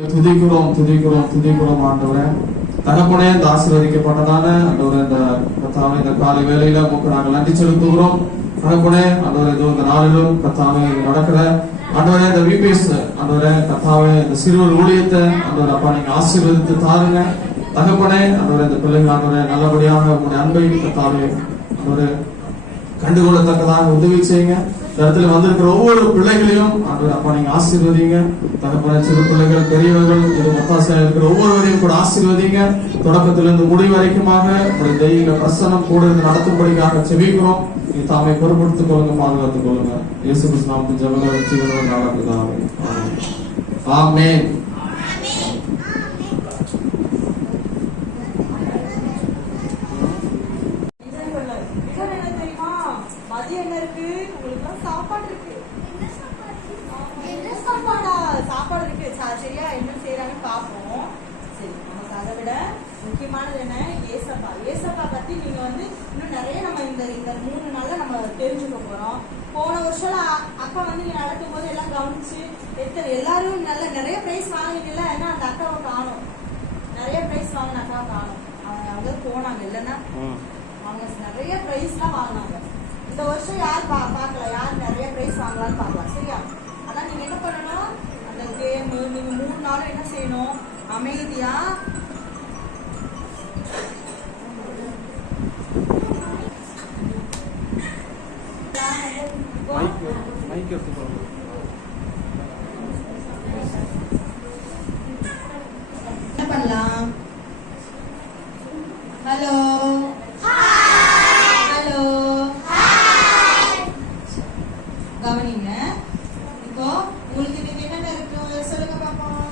துதிக்கிறோம் ஆண்டவரே. தகப்பனே, இந்த ஆசீர்வதிக்கப்பட்டதான ஆண்டவரே இந்த கர்த்தாவே இந்த காலை வேளையில உமக்கு நாங்கள் நன்றி செலுத்துகிறோம். தகப்பனே, ஆண்டவரே இந்த நாளிலும் கர்த்தாவே நடக்கிற ஆண்டவரே இந்த விபிஎஸ் ஆண்டவரே கர்த்தாவே இந்த சிறுவர் ஊழியத்தை ஆண்டவரே அப்பா நீங்க ஆசீர்வதித்து தாருங்க. தகப்பனே, ஆண்டவரே இந்த பிள்ளைகள் ஆண்டவரே நல்லபடியாக உங்களுடைய அன்பை கர்த்தாவே ஆண்டவரே கண்டுகொள்ளத்தக்கதாக உதவி செய்யுங்க. இந்த இடத்துல வந்திருக்கிற ஒவ்வொரு பிள்ளைகளையும் ஆண்டவரே அப்பா நீங்க ஆசீர்வதிங்க. தகப்பனே, சிறு பிள்ளைகள் பெரியவர்கள் இது மொத்தாசியா இருக்கிற ஒவ்வொருவரையும் கூட ஆசீர்வதிங்க. தொடக்கத்திலிருந்து முடிவு வரைக்குமாக உங்களுடைய தெய்வீக பிரசன்னம் கூட இருந்து நடத்தும்படியாக செபிக்கிறோம். நீ தாமை பொறுப்படுத்திக் கொள்ளுங்க, பாதுகாத்துக் கொள்ளுங்க. இயேசு கிறிஸ்து நாமத்தில் ஜெபங்கள் ஜீவனோடு நடக்குதாவே. ஆமென். சரியா என்ன செய்யறாங்கன்னு பாப்போம். சரி, நமக்கு அதை விட முக்கியமானது என்ன, ஏசப்பா பத்தி நீங்க இன்னும் நிறைய நம்ம இந்த 3 நாள்ல நம்ம தெரிஞ்சுக்க போறோம். போன வருஷம் அக்கா நீங்க நடக்கும் போது எல்லாம் கவனிச்சு எல்லாரும் நிறைய பிரைஸ் வாங்கினீங்கல்ல. ஏன்னா அந்த அக்காவை காணும், நிறைய பிரைஸ் வாங்கின அக்காவை காணும். அவங்க போனாங்க இல்லைன்னா அவங்க நிறைய பிரைஸ் எல்லாம் வாங்கினாங்க. இந்த வருஷம் யார் பார்க்கல, யார் நிறைய பிரைஸ் வாங்கலாம்னு பார்க்கலாம். சரியா? அதான் நீங்க என்ன பண்ணணும், அந்த கேம் நீங்க 3 நாளும் என்ன செய்யணும், அமைதியா என்ன பண்ணலாம். ஹலோ ஹலோ கவனிங்க. இப்போ உங்களுக்கு இன்னைக்கு என்னென்ன இருக்கு சொல்லுங்க பாப்போம்.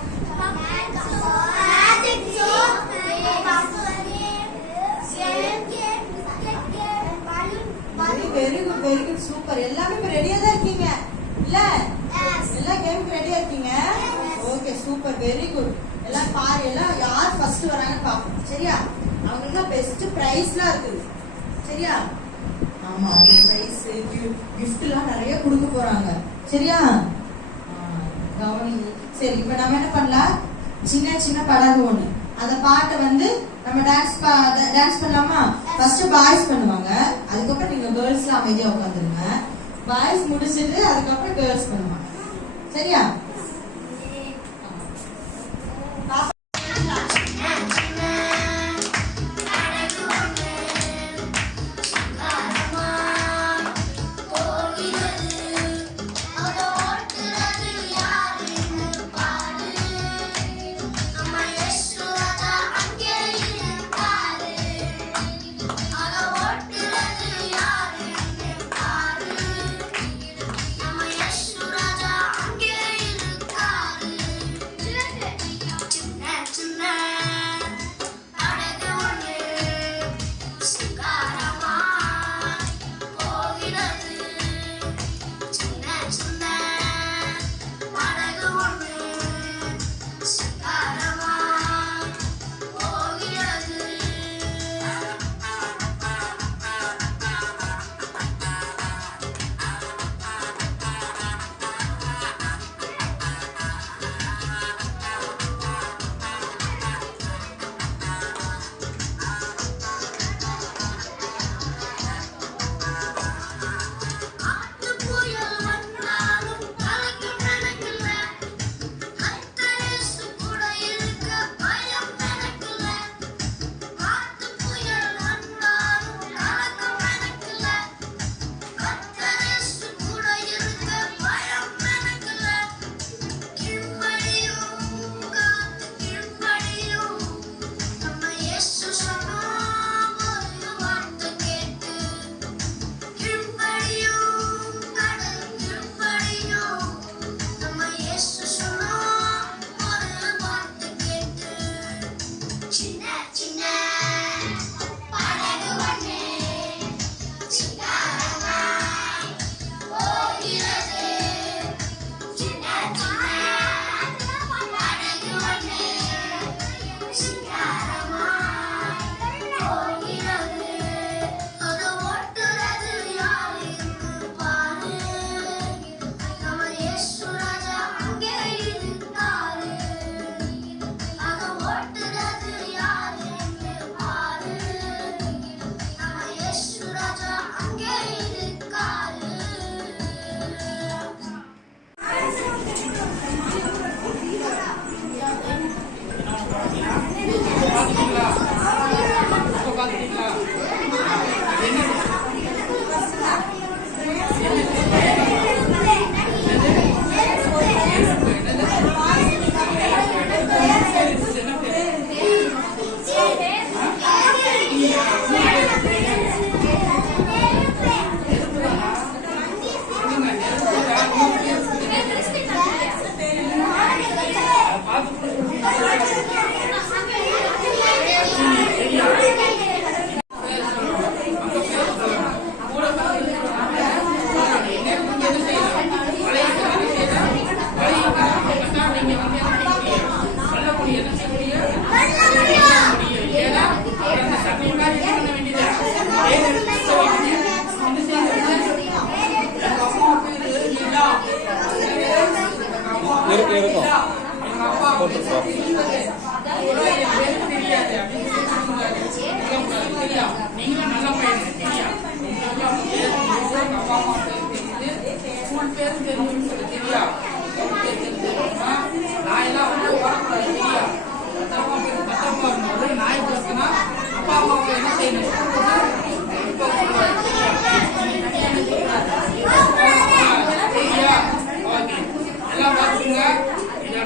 Very good super. எல்லாமே இப்ப ரெடியா தான் இருக்கீங்க இல்ல? எல்லா கேமுக்கு ரெடியா இருக்கீங்க. Okay super, very good. எல்லாம் பாரு, எல்லாம் யார் ஃபர்ஸ்ட் வராங்கன்னு பாப்போம். சரியா? அவங்களுக்கு பெஸ்ட் பிரைஸ்லாம் இருக்குது. சரியா? ஆமா, அந்த பிரைஸ் கிஃப்ட் எல்லாம் நிறைய கொடுக்க போறாங்க. சரியா? கவனி. சரி, இப்ப நம்ம என்ன பண்ணலாம், சின்ன சின்ன படகு ஒண்ணு அந்த பாட்டை நம்ம டான்ஸ் பண்ணலாமா? ஃபர்ஸ்ட் பாய்ஸ் பண்ணுவாங்க, அதுக்கப்புறம் நீங்க கேர்ள்ஸ்லாம் அமைதியா உட்காந்துருங்க. பாய்ஸ் முடிச்சிட்டு அதுக்கப்புறம் கேர்ள்ஸ் பண்ணுவாங்க. சரியா?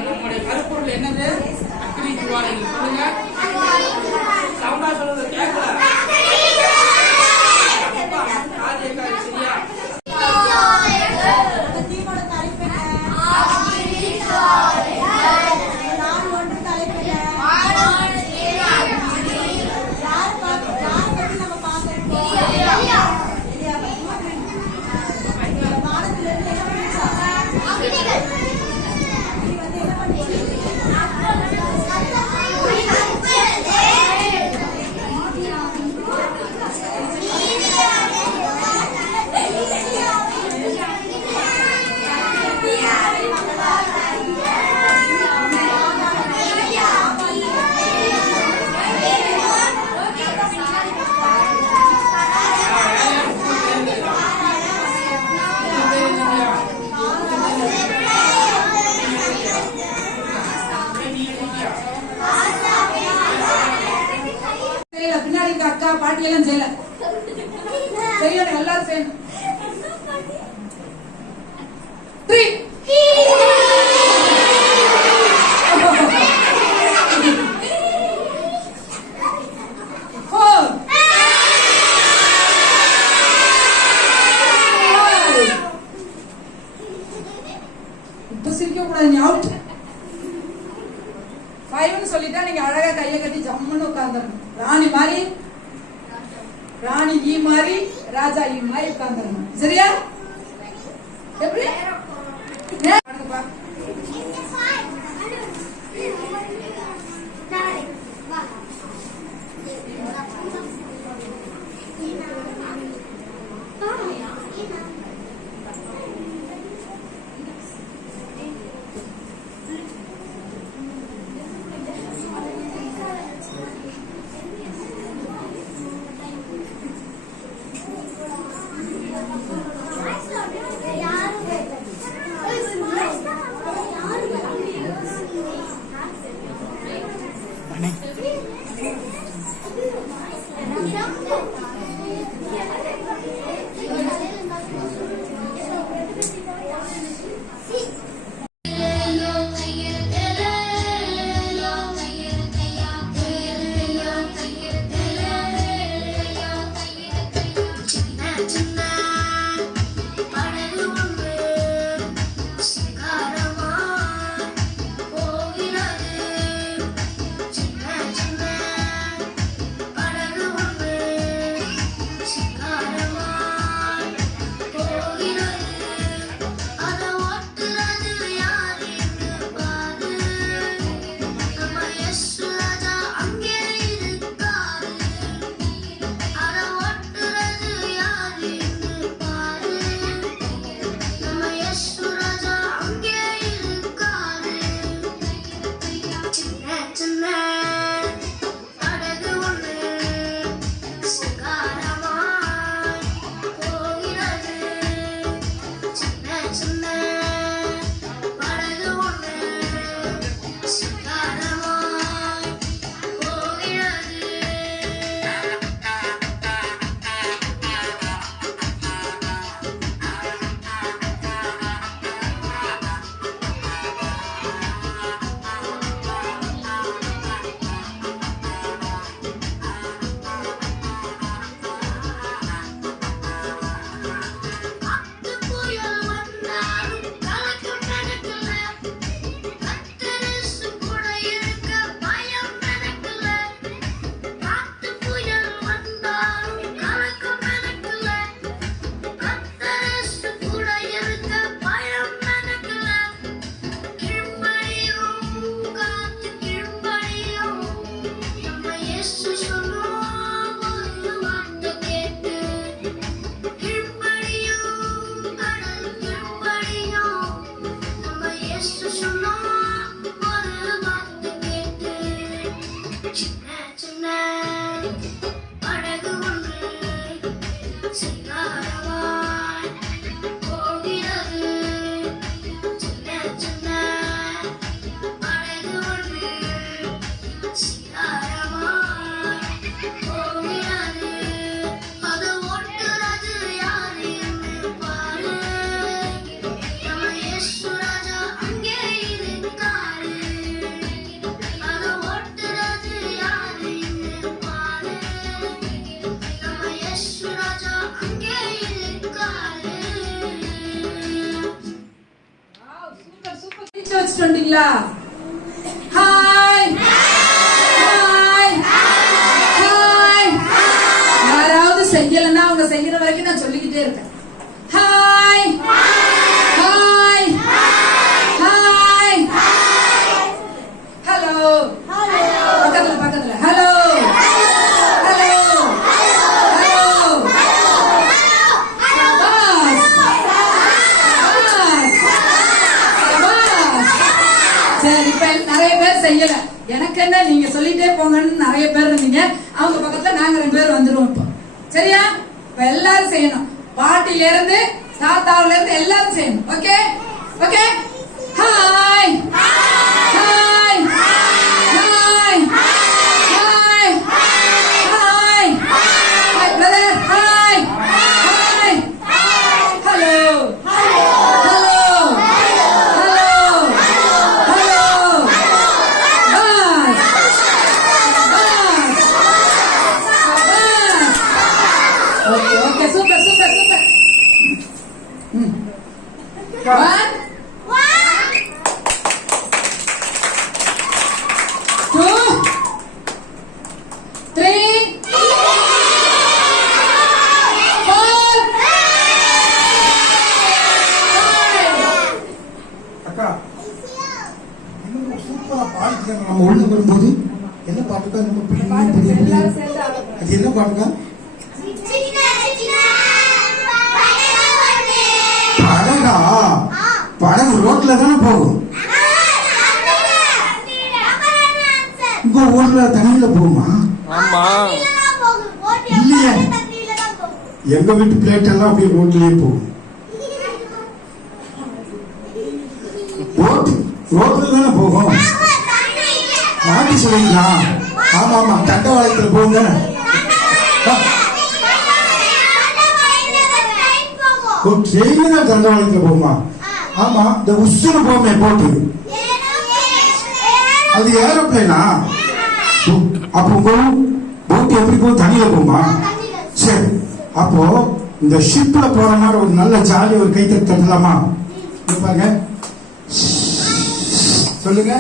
நம்முடைய கருப்பொருள் என்னது? அக்னி ஜுவாலைகள். சொல்லுங்க. சவுண்டா சொல்றது கேட்கல. சரியா? தீமோட தலைப்பு என்ன? நான் ஒன்று தலைப்பு என்ன? யாரை பத்தி நம்ம பார்க்கறோம்? எலியா வானத்துல இருந்து என்ன பண்ணுச்சாங்க? அக்னிகள். அக்னி வந்து என்ன பண்ணுச்சு? பின்னாடி இருக்க அக்கா பாட்டி எல்லாம் செய்யல. செய்யணும், எல்லாரும் செய்யணும். 3 4 இப்ப சிரிக்க கூடாது. நீ அவுட். 5 சொல்லிட்டா நீங்க அழகா கையை கட்டி ஜம்முன்னு உட்கார்ந்துடணும். ராணி மாதிரி, ராணி ஈ மாதிரி, ராஜா ஈ மாதிரி உட்கார்ந்துடணும். சரியா? எப்படி? பாடுங்கப்பா. சொல்லிட்டீங்களா? Hi hi hi. யாராவது செய்யலன்னா அவங்க செய்யற வரைக்கும் நான் சொல்லிக்கிட்டே இருக்கேன். Hi hi hi. ஹலோ பக்கத்துல பக்கத்துல. Hello hello hello. சபாஸ் சபாஸ் சபாஸ். சரி, இப்ப நிறைய பேர் செய்யல. எனக்கு என்ன, நீங்க சொல்லிட்டே போங்கன்னு நிறைய பேர் இருந்தீங்க. அவங்க பக்கத்துல நாங்க 2 பேர் வந்துருவோம். இப்போ சரியா? இப்ப எல்லாரும் செய்யணும். பாட்டில இருந்து தாத்தாவுல இருந்து எல்லாரும் செய்யணும். Okay okay. Hi hi hi hi hi hi brother. Hi hi. Hello hello hello hello. Boss boss boss. Okay okay. Super super super. One, 2, 3, 4, 5. அக்கா இன்னும் சூப்பரா பாடிக்கிறாங்க. நம்ம உள்ள வரும்போது என்ன பாட்டுக்கா நம்ம பிடிக்கும்? அது என்ன பாட்டுக்கா? படகா? படகு ரோட்ல தானே போகும். உங்க ஊர்ல தண்ணியில போகுமா? ஆமா. இல்லையே, எங்க வீட்டு பிளேட் எல்லாம் அப்படியே ரோட்லயே போகும். ரோட்ல தானே போகும். மாட்டி சொல்லுங்களா? ஆமா ஆமா, தண்டவாளத்துல போங்க. ட்ரெயின்ல தான் தண்டவாளத்துல போகுமா? ஆமா, இந்த உசுறு போமே போட்டு, அது ஏரோப்ளைனா? அப்போ போட்டு எப்படி போகும்? தண்ணியில போகுமா? சரி, அப்போ இந்த ஷிப்ல போற மாதிரி ஒரு நல்ல ஜாலி ஒரு கை தட்டலாமா? பாருங்க, சொல்லுங்க.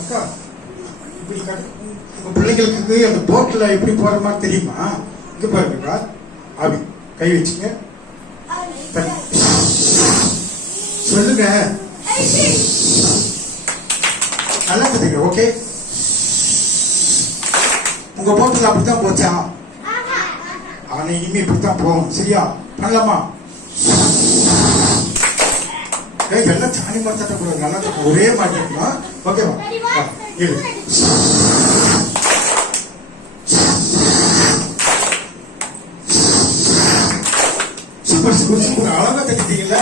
அக்கா, இப்படி உங்க பிள்ளைங்களுக்கு அந்த போட்ல எப்படி போற மாதிரி தெரியுமா? இங்க பாருங்கக்கா, அப்படி கை வச்சுங்க. சொல்லுங்க, நல்லா கத்துங்க. ஓகே, உங்க போட்டுல அப்படித்தான் போச்சா? ஆனா இனிமே இப்படித்தான் போகும். சரியா? பண்ணலாமா? எல்லாம் சாணி மாதிரி தட்டக்கூடாது, நல்லா தட்டும். ஒரே மாதிரி இருக்குமா? ஓகேவா? இரு. சூப்பர் சூப்பர் சூப்பர், அழகா தட்டிட்டீங்கல்ல.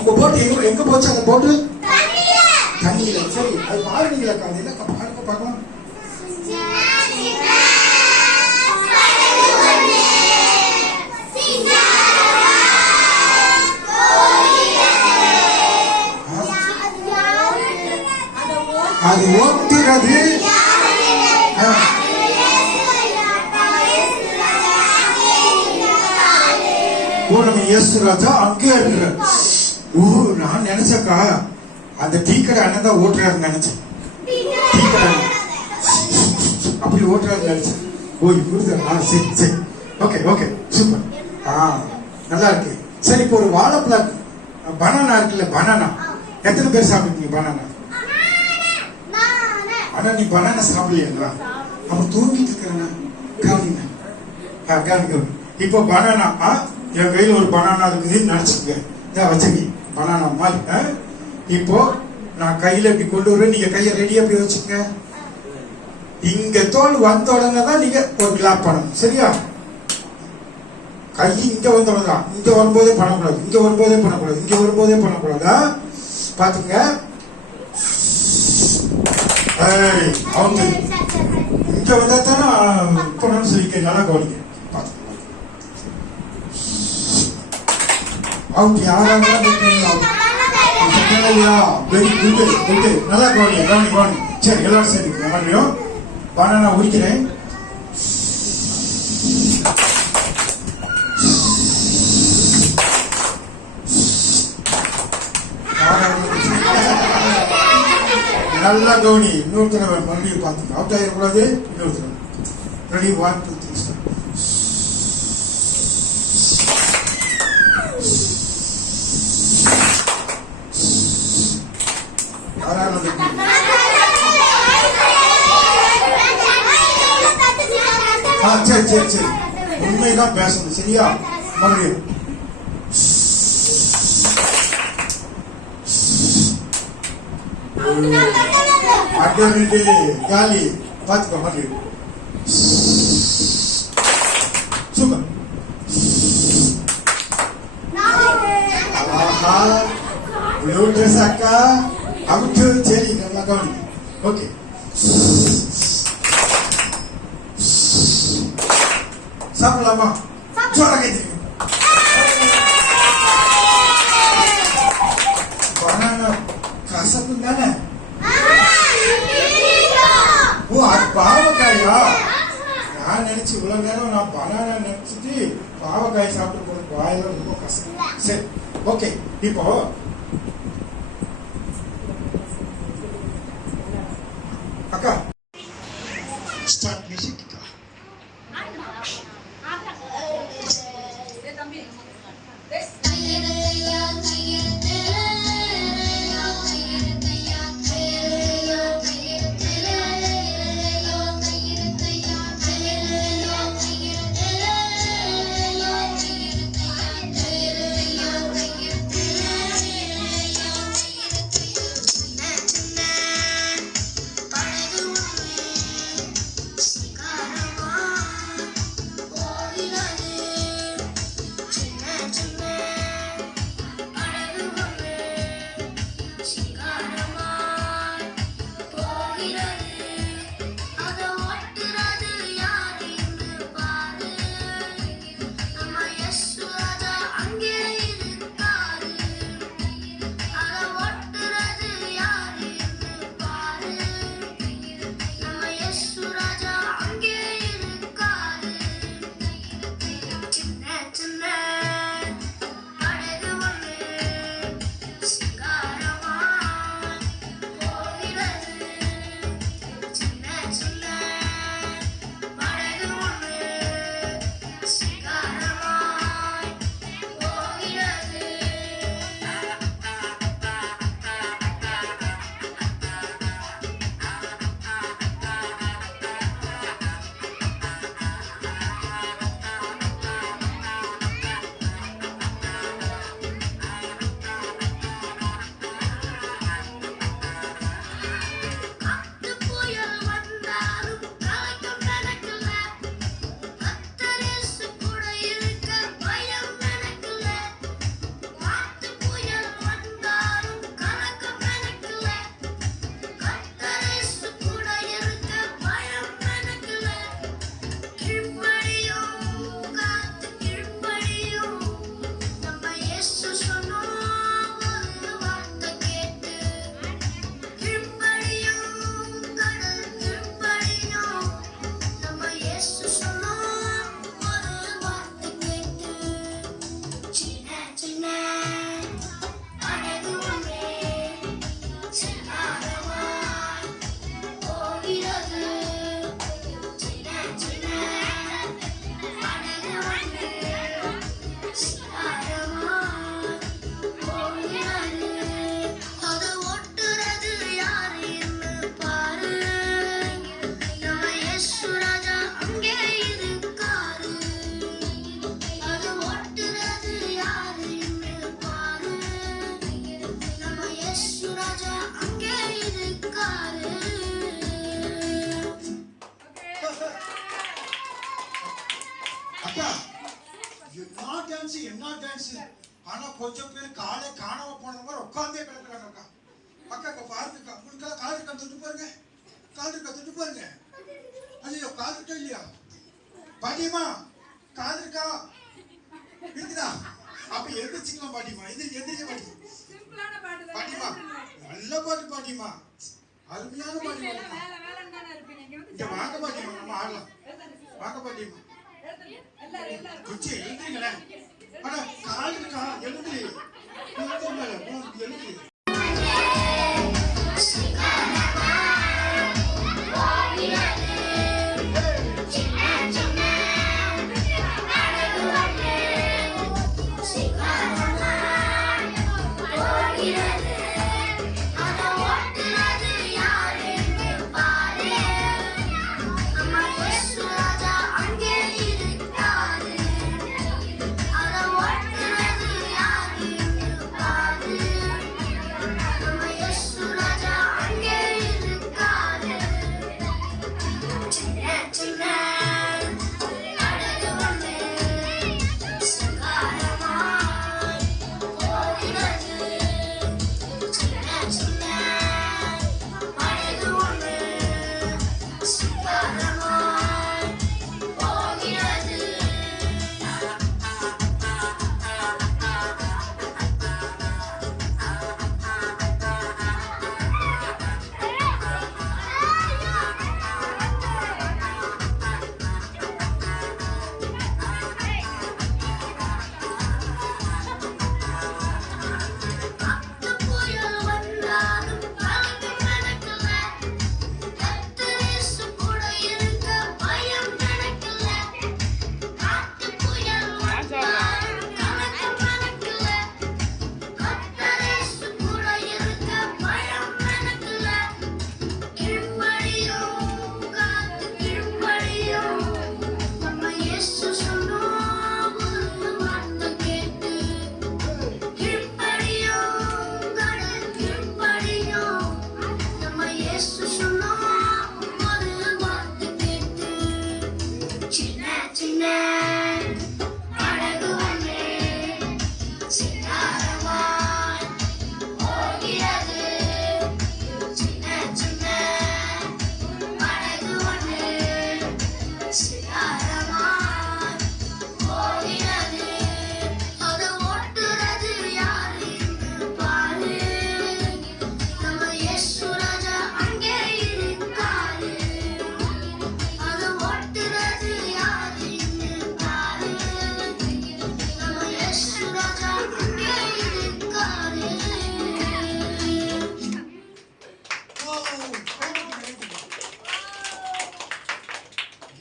உங்க போட்டு எங்க போச்சு? அந்த போட்டு தண்ணியில. சரி, அது பாருங்களா? அது என்ன பாருங்க, பார்க்கலாம். அது ஓட்டுறது. நம்ம இயேசு ராஜா அங்கே இருக்கிற. நான் நினைச்சக்கா அந்த டீ கடை அண்ணன் தான் ஓட்டுறாருன்னு நினைச்சேன். டீ கடை அப்படி ஓட்டுறாருன்னு நினைச்சேன். ஓ, இவருதான். சரி சரி, ஓகே ஓகே, சூப்பர். நல்லா இருக்கு. சரி, இப்போ ஒரு வாழைப்பழம் பனானா இருக்குல்ல, பனானா எத்தனை பேர் சாப்பிட்டீங்க? பனானா. ஆனா நீ பனானா சாப்பிடலையா? அப்ப தூங்கிட்டு இருக்கிறேன்னா கவனிங்க. இப்போ பனானா, என் கையில ஒரு பனானா இருக்குதுன்னு நினைச்சுக்க வச்சுங்க. பனானா மாதிரி. இப்போ நான் கையில இப்படி கொண்டு வருவேன், நீங்க கையை ரெடியா போய் வச்சுக்க. இங்க தோல் வந்த உடனே தான் நீங்க ஒரு கிளாப் பண்ணணும். சரியா? கை இங்க வந்த உடனே தான். இங்க வரும்போதே பண்ணக்கூடாது, இங்க வரும்போதே பண்ணக்கூடாது, இங்க வரும்போதே பண்ணக்கூடாதா? பாத்துங்க. அவங்க இங்க வந்தா தானே இப்ப சொல்லிக்க. நல்லா கவனிக்க. அவுட். யாராவது இல்லையா? Very good good. நல்லா கவனி கவனி கவனி. சரி எல்லாரும் சரி மறுபடியும் பனானா உரிக்கிறேன். நல்லா கவனி. இன்னொருத்தர மறுபடியும் பார்த்துங்க. அவுட் ஆகிடக்கூடாது. இன்னொருத்தர ரெடி 1 2 3 ஸ்டார்ட். சரி சரி சரி உண்மைதான் பேசணும் சரியா? மறுபடியும் காலி பாத்துக்கோ மறுபடியும் சூப்பர். ஆஹா ப்ளூ ட்ரெஸ் அக்கா அவுட்டு. சரி நல்லா கவனி. ஓகே சாப்பிடலாமா? சோற கேட்டு பனானா கசப்பு தானே? ஓ அது பாவக்காயா? நான் நினைச்சு இவ்வளவு நேரம் நான் பனானா நினைச்சிட்டு பாவக்காய் சாப்பிட்டு போறது வாயில ரொம்ப கசப்பு. சரி ஓகே இப்போ அக்கா ஸ்டார்ட் மியூசிக். ஆனா கொஞ்சம் பேர் காலை காணாம போனது மாதிரி உட்காந்தே கிடக்குறாங்க அக்கா. அக்கா அக்கா பாருங்கக்கா, உங்களுக்கெல்லாம் கால் இருக்கா தொட்டு பாருங்க, கால் இருக்கா தொட்டு பாருங்க. ஐயோ கால் இருக்கா இல்லையா? பாட்டியம்மா கால் இருக்கா? இருக்குதா? அப்ப எந்திரிச்சுக்கலாம் பாட்டிமா. இது எந்திரிக்க பாட்டி. சிம்பிளான பாட்டு தான். பாட்டிமா நல்ல பாட்டு பாட்டிமா, அருமையான பாட்டிமா. வேலை வேலைன்னு தானே இருப்பீங்க. இங்க வந்து இங்க வாங்க பாட்டிமா, நம்ம ஆடலாம். வாங்க பாட்டிமா. எல்லாரும் குச்சி எழுதுங்களேன். அட கால் இருக்கா? எழுது. எழுது.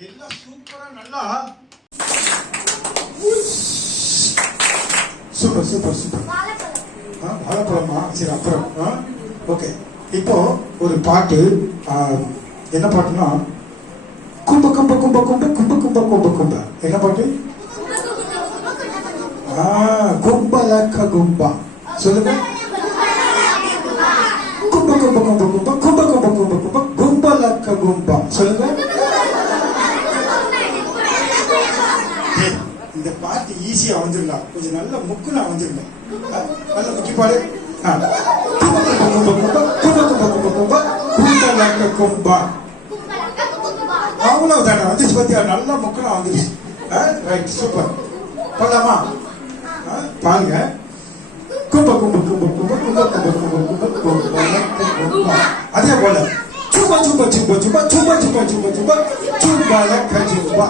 எல்லாம் சூப்பரா நல்லா சூப்பர் சூப்பர் சூப்பர். வாழைப்பழமா? சரி அப்புறம். ஓகே, இப்போ ஒரு பாட்டு. என்ன பாட்டுன்னா கும்ப கும்ப கும்ப கும்ப கும்ப கும்ப கும்ப கும்ப. என்ன பாட்டு? கும்பலக்க கும்பா. சொல்லுங்க. கும்ப கும்ப கும்ப கும்ப கும்ப கும்ப கும்ப கும்ப கும்பலக்க கும்பா. சொல்லுங்க. இந்த பாட்டு ஈஸியா வந்துடலாம். கொஞ்சம் நல்ல முக்குனா வந்துருந்தேன். நல்ல முக்கி பாடு. அவ்வளவுதானே வந்துச்சு பத்தியா? நல்ல முக்குனா வந்துருச்சு. Right, super. போலாமா? பாருங்க. கும்ப கும்ப கும்ப கும்ப கும்ப கும்ப கும்ப கும்ப கும்ப. அதே போல சும்மா சும்மா சும்மா சும்மா சும்மா சும்மா சும்மா சும்மா சும்மா சும்மா.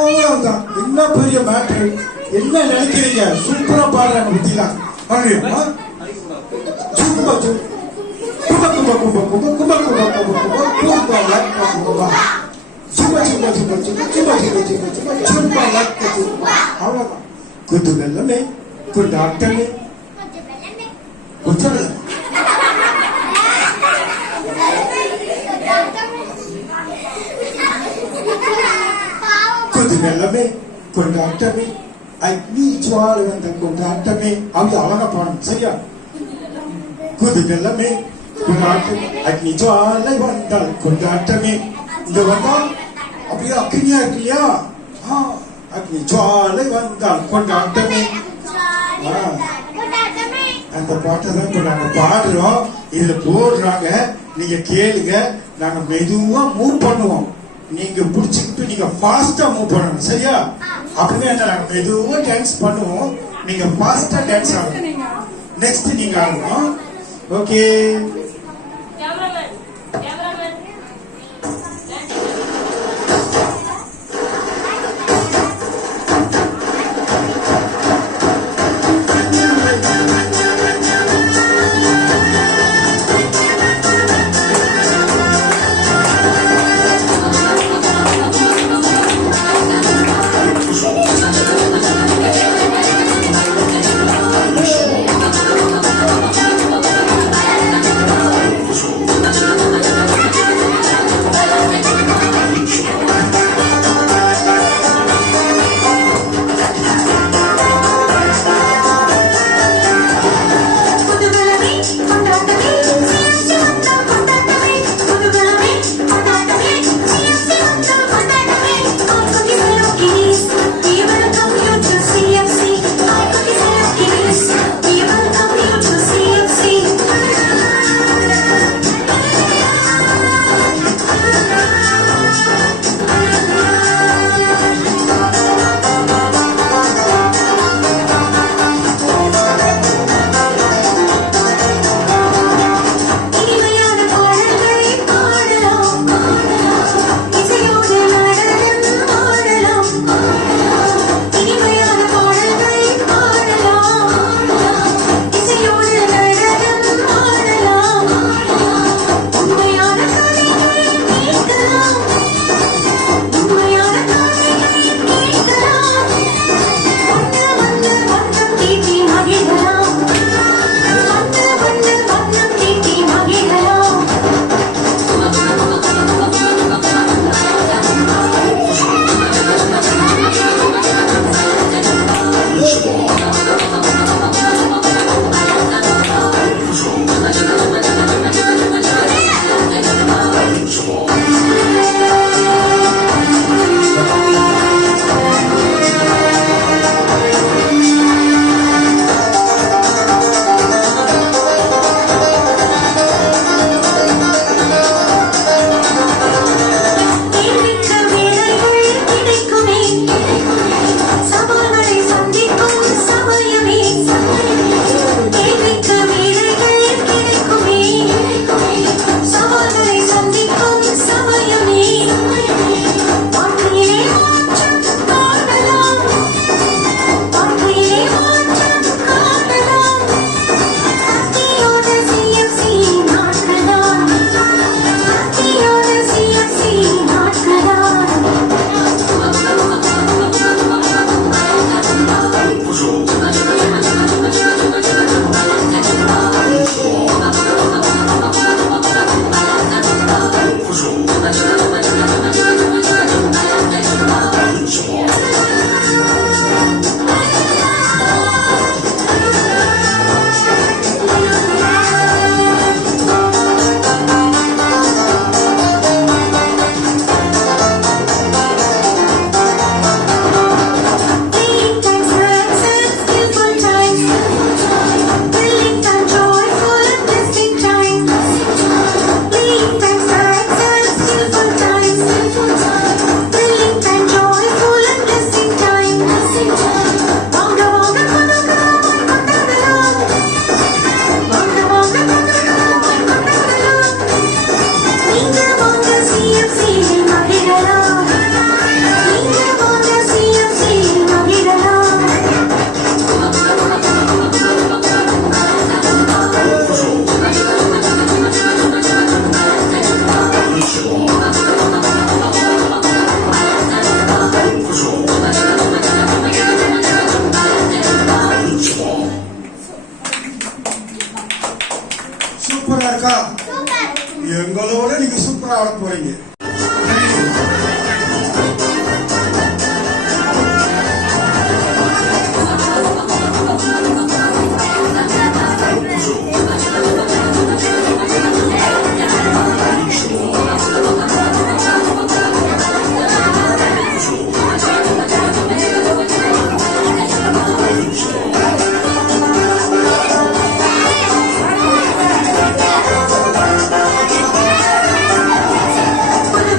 அவ்வளவுதான். என்ன பெரிய மேட்ரு? என்ன நினைக்கிறீங்க? சூப்பரா பாடுறாங்க பத்திலாம். சும்மா சும்மா கும்ப கும்ப கும்ப கும்ப கும்ப கும்ப கும்ப கும்ப கும்ப. சும்மா சும்மா சும்மா சும்மா சும்மா சும்மா சும்மா சும்மா சும்மா. அவ்வளவுதான். குத்து வெள்ளமே குண்டாட்டமே குச்சல. குத்து வெள்ளமே கொண்டாட்டமே அக்னி ஜுவாலை வந்த கொண்டாட்டமே. அப்படி அழகா பாடணும். சரியா? குது வெள்ளமே கொண்டாட்டமே அக்னி ஜுவாலை வந்தால் கொண்டாட்டமே. இங்க வந்தா அப்படியே அக்னியா இருக்கு இல்லையா? அக்னி ஜுவாலை வந்தால் கொண்டாட்டமே. அந்த பாட்டை தான் இப்ப நாங்க பாடுறோம். இதுல போடுறாங்க, நீங்க கேளுங்க. நாங்க மெதுவா மூவ் பண்ணுவோம். நீங்க புடிச்சுக்கிட்டு நீங்க ஃபாஸ்டா மூவ் பண்ணணும். சரியா? அப்படியே நாங்க மெதுவா டான்ஸ் பண்ணுவோம். நீங்க ஃபாஸ்டா டான்ஸ் ஆடணும். நீங்க நெக்ஸ்ட் நீங்க ஆடணும். ஓகே. எங்களோட நீங்க சூப்பரா ஆட போறீங்க. Put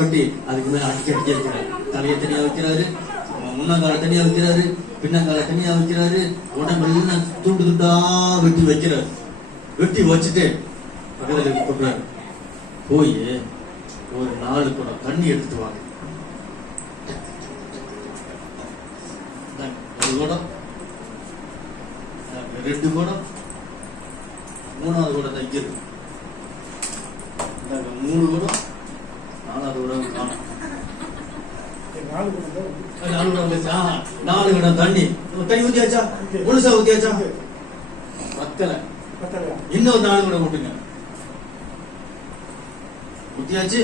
வெட்டி அதுக்கு மேல அடிக்க வைக்கிறாரு. தலையை தனியா வைக்கிறாரு, முன்னங்கால தனியா வைக்கிறாரு, பின்னங்கால தனியா வைக்றாரு, உடம்பெல்லாம் துண்டு துண்டா வெட்டி வைக்கிறாரு. வெட்டி வச்சுட்டு பக்கத்துல கூப்பிடுறாரு, போய் ஒரு 4 குடம் தண்ணி எடுத்துட்டு வாங்க. 1 குடம், 2 குடம், 3வது குடம் தான் இருக்கு. 3 குடம், 4வது குடம் காணும். 4 குடம் தண்ணி கை ஊத்தியாச்சா, முழுசா ஊத்தியாச்சா, பத்தல, இன்னொரு 4 குடம் ஊட்டுங்க. ஊத்தியாச்சு.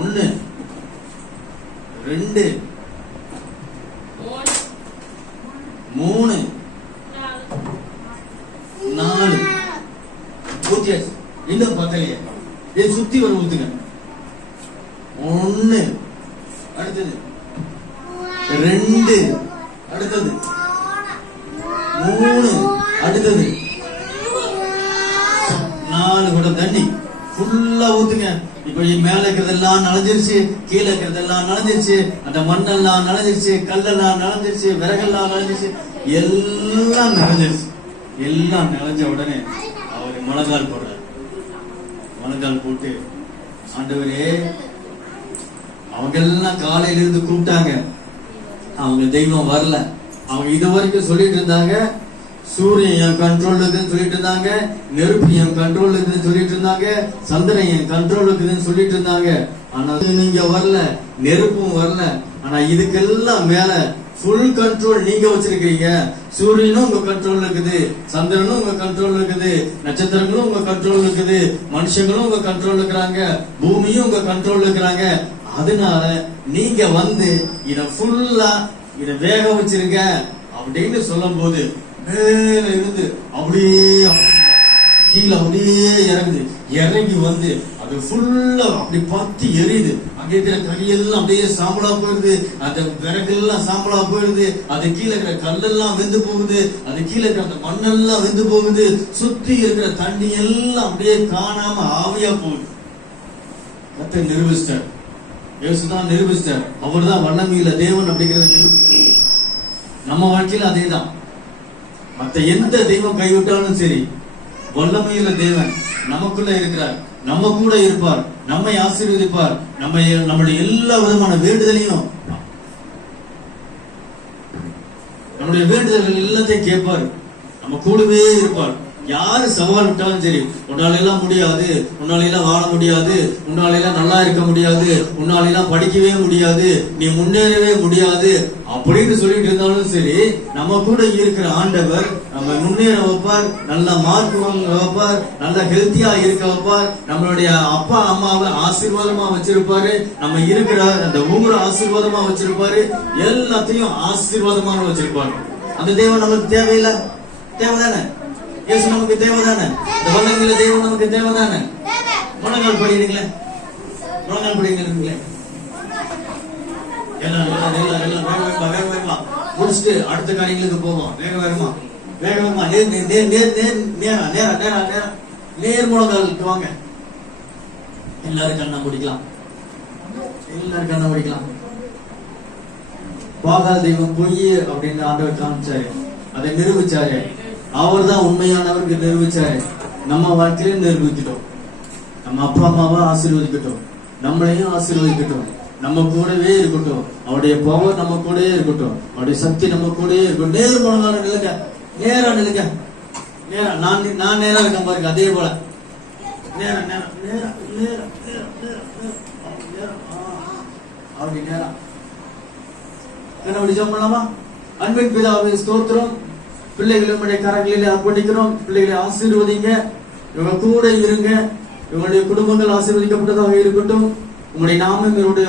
1 2 3 4 ஊத்தியாச்சு. இன்னும் பத்தலையே, சுத்தி வர ஊத்துங்க. 1 அடுத்தது, 2 அடுத்தது, 3 அடுத்தது, 4 குடம் தண்ணி ஃபுல்லா ஊத்துங்க. இப்ப மேல இருக்கிறதெல்லாம் நனைஞ்சிருச்சு, கீழே இருக்கிறதெல்லாம் நனைஞ்சிருச்சு, அந்த மண்ணெல்லாம் நனைஞ்சிருச்சு, கல்லெல்லாம் நனைஞ்சிருச்சு, விறகெல்லாம் நனைஞ்சிருச்சு, எல்லாம் நனைஞ்சிருச்சு. எல்லாம் நனைஞ்ச உடனே அவரு முழங்கால் போடுறாரு. முழங்கால் போட்டு, ஆண்டவரே, அவங்க எல்லாம் காலையில இருந்து கூப்பிட்டாங்க, அவங்க தெய்வம் வரல. அவங்க இது வரைக்கும் சொல்லிட்டு இருந்தாங்க, சூரியன் என் கண்ட்ரோல் இருக்குன்னு சொல்லிட்டு இருந்தாங்க, நெருப்பு என் கண்ட்ரோல் இருக்குன்னு சொல்லிட்டு இருந்தாங்க, சந்திரன் என் கண்ட்ரோல் இருக்குதுன்னு சொல்லிட்டு இருந்தாங்க. ஆனா நீங்க வரல, நெருப்பும் வரல. ஆனா இதுக்கெல்லாம் மேல ஃபுல் கண்ட்ரோல் நீங்க வச்சிருக்கீங்க. சூரியனும் உங்க கண்ட்ரோல் இருக்குது, சந்திரனும் உங்க கண்ட்ரோல் இருக்குது, நட்சத்திரங்களும் உங்க கண்ட்ரோல் இருக்குது, மனுஷங்களும் உங்க கண்ட்ரோல் இருக்கிறாங்க, பூமியும் உங்க கண்ட்ரோல் இருக்கிறாங்க. அதனால நீங்க வந்து இத ஃபுல்லா இத வேக வச்சிருங்க அப்படின்னு சொல்லும் போது மேல இருந்து அப்படியே கீழே அப்படியே இறங்குது. இறங்கி வந்து அது ஃபுல்லா அப்படி பத்தி எரியுது. அங்க இருக்கிற கரியெல்லாம் அப்படியே சாம்பலா போயிடுது, அந்த விறகெல்லாம் சாம்பலா போயிடுது, அது கீழே இருக்கிற கல்லெல்லாம் வெந்து போகுது, அது கீழே இருக்கிற அந்த மண்ணெல்லாம் வெந்து போகுது, சுத்தி இருக்கிற தண்ணி எல்லாம் அப்படியே காணாம ஆவியா போகுது. கர்த்தர் நிரூபிச்சிட்டார், இயேசுதான் நிரூபிச்சிட்டார். அவர் தான் வல்லமையுள்ள தேவன் அப்படிங்கிறது. நம்ம வாழ்க்கையில அதே தான். மற்ற எந்த தெய்வம் கைவிட்டாலும் சரி, வல்லமையுள்ள தேவன் நமக்குள்ள இருக்கிறார், நம்ம கூட இருப்பார், நம்மை ஆசீர்வதிப்பார், நம்முடைய எல்லா விதமான வேண்டுதலையும், நம்முடைய வேண்டுதல்கள் எல்லாத்தையும் கேட்பார், நம்ம கூடவே இருப்பார். யாரு சவால் விட்டாலும் சரி, உன்னால எல்லாம் முடியாது, உன்னால எல்லாம் வாழ முடியாது, உன்னால எல்லாம் நல்லா இருக்க முடியாது, உன்னால எல்லாம் படிக்கவே முடியாது, நீ முன்னேறவே முடியாது அப்படின்னு சொல்லிட்டு இருந்தாலும் சரி, நம்ம கூட இருக்கிற ஆண்டவர் நம்ம முன்னேற வைப்பார், நல்ல மார்க் வாங்க வைப்பார், நல்ல ஹெல்த்தியா இருக்க வைப்பார், நம்மளுடைய அப்பா அம்மாவை ஆசீர்வாதமா வச்சிருப்பாரு, நம்ம இருக்கிற அந்த ஊரை ஆசீர்வாதமா வச்சிருப்பாரு, எல்லாத்தையும் ஆசீர்வாதமா வச்சிருப்பாரு. அந்த தேவன் நமக்கு தேவையில்லை, தேவைதானே? இயேசு நமக்கு தேவைதானே? இந்த வல்லமையுள்ள தேவன் நமக்கு தேவைதானே? முழங்கால் படிக்கிறீங்களே, முழங்கால் படிக்கிறீங்களே, எல்லாம் வேக வேகமா முடிச்சுட்டு அடுத்த காரியங்களுக்கு போவோம். வேக வேகமா வேக வேகமா நேர் முழங்காலுக்கு வாங்க. எல்லாரும் கண்ணா முடிக்கலாம், எல்லாரும் கண்ணா முடிக்கலாம். பாதாள தெய்வம் பொய் அப்படின்னு ஆண்டவர் காமிச்சாரு, அதை நிரூபிச்சாரு. அவர் தான் உண்மையானவருக்கு நிரூபிச்சாரு. நம்ம வாழ்க்கையில நிரூபிக்கட்டும், நம்ம அப்பா அம்மாவை ஆசீர்வதிக்கட்டும், நம்மளையும் ஆசீர்வதிக்கட்டும், நம்ம கூடவே இருக்கட்டும். அவருடைய பவர் நம்ம கூடவே இருக்கட்டும், அவருடைய சக்தி நம்ம கூடவே இருக்கட்டும். நேர் முழங்கால நிலுங்க, நேரா நிலுங்க, நேரா. நான் நேரா இருக்கேன் பாருங்க, அதே போல நேரா நேரா நேரா நேரா நேரா அப்படி நேரா. என்ன பண்ணலாமா? அன்பின் பிதாவே ஸ்தோத்திரம். பிள்ளைகளை உங்களுடைய கரங்களில் அர்ப்பணிக்கிறோம். பிள்ளைகளை ஆசீர்வதிங்க, இவங்க கூட இருங்க, இவங்களுடைய குடும்பங்கள் ஆசீர்வதிக்கப்பட்டதாக இருக்கட்டும். உங்களுடைய நாமம் இவருடைய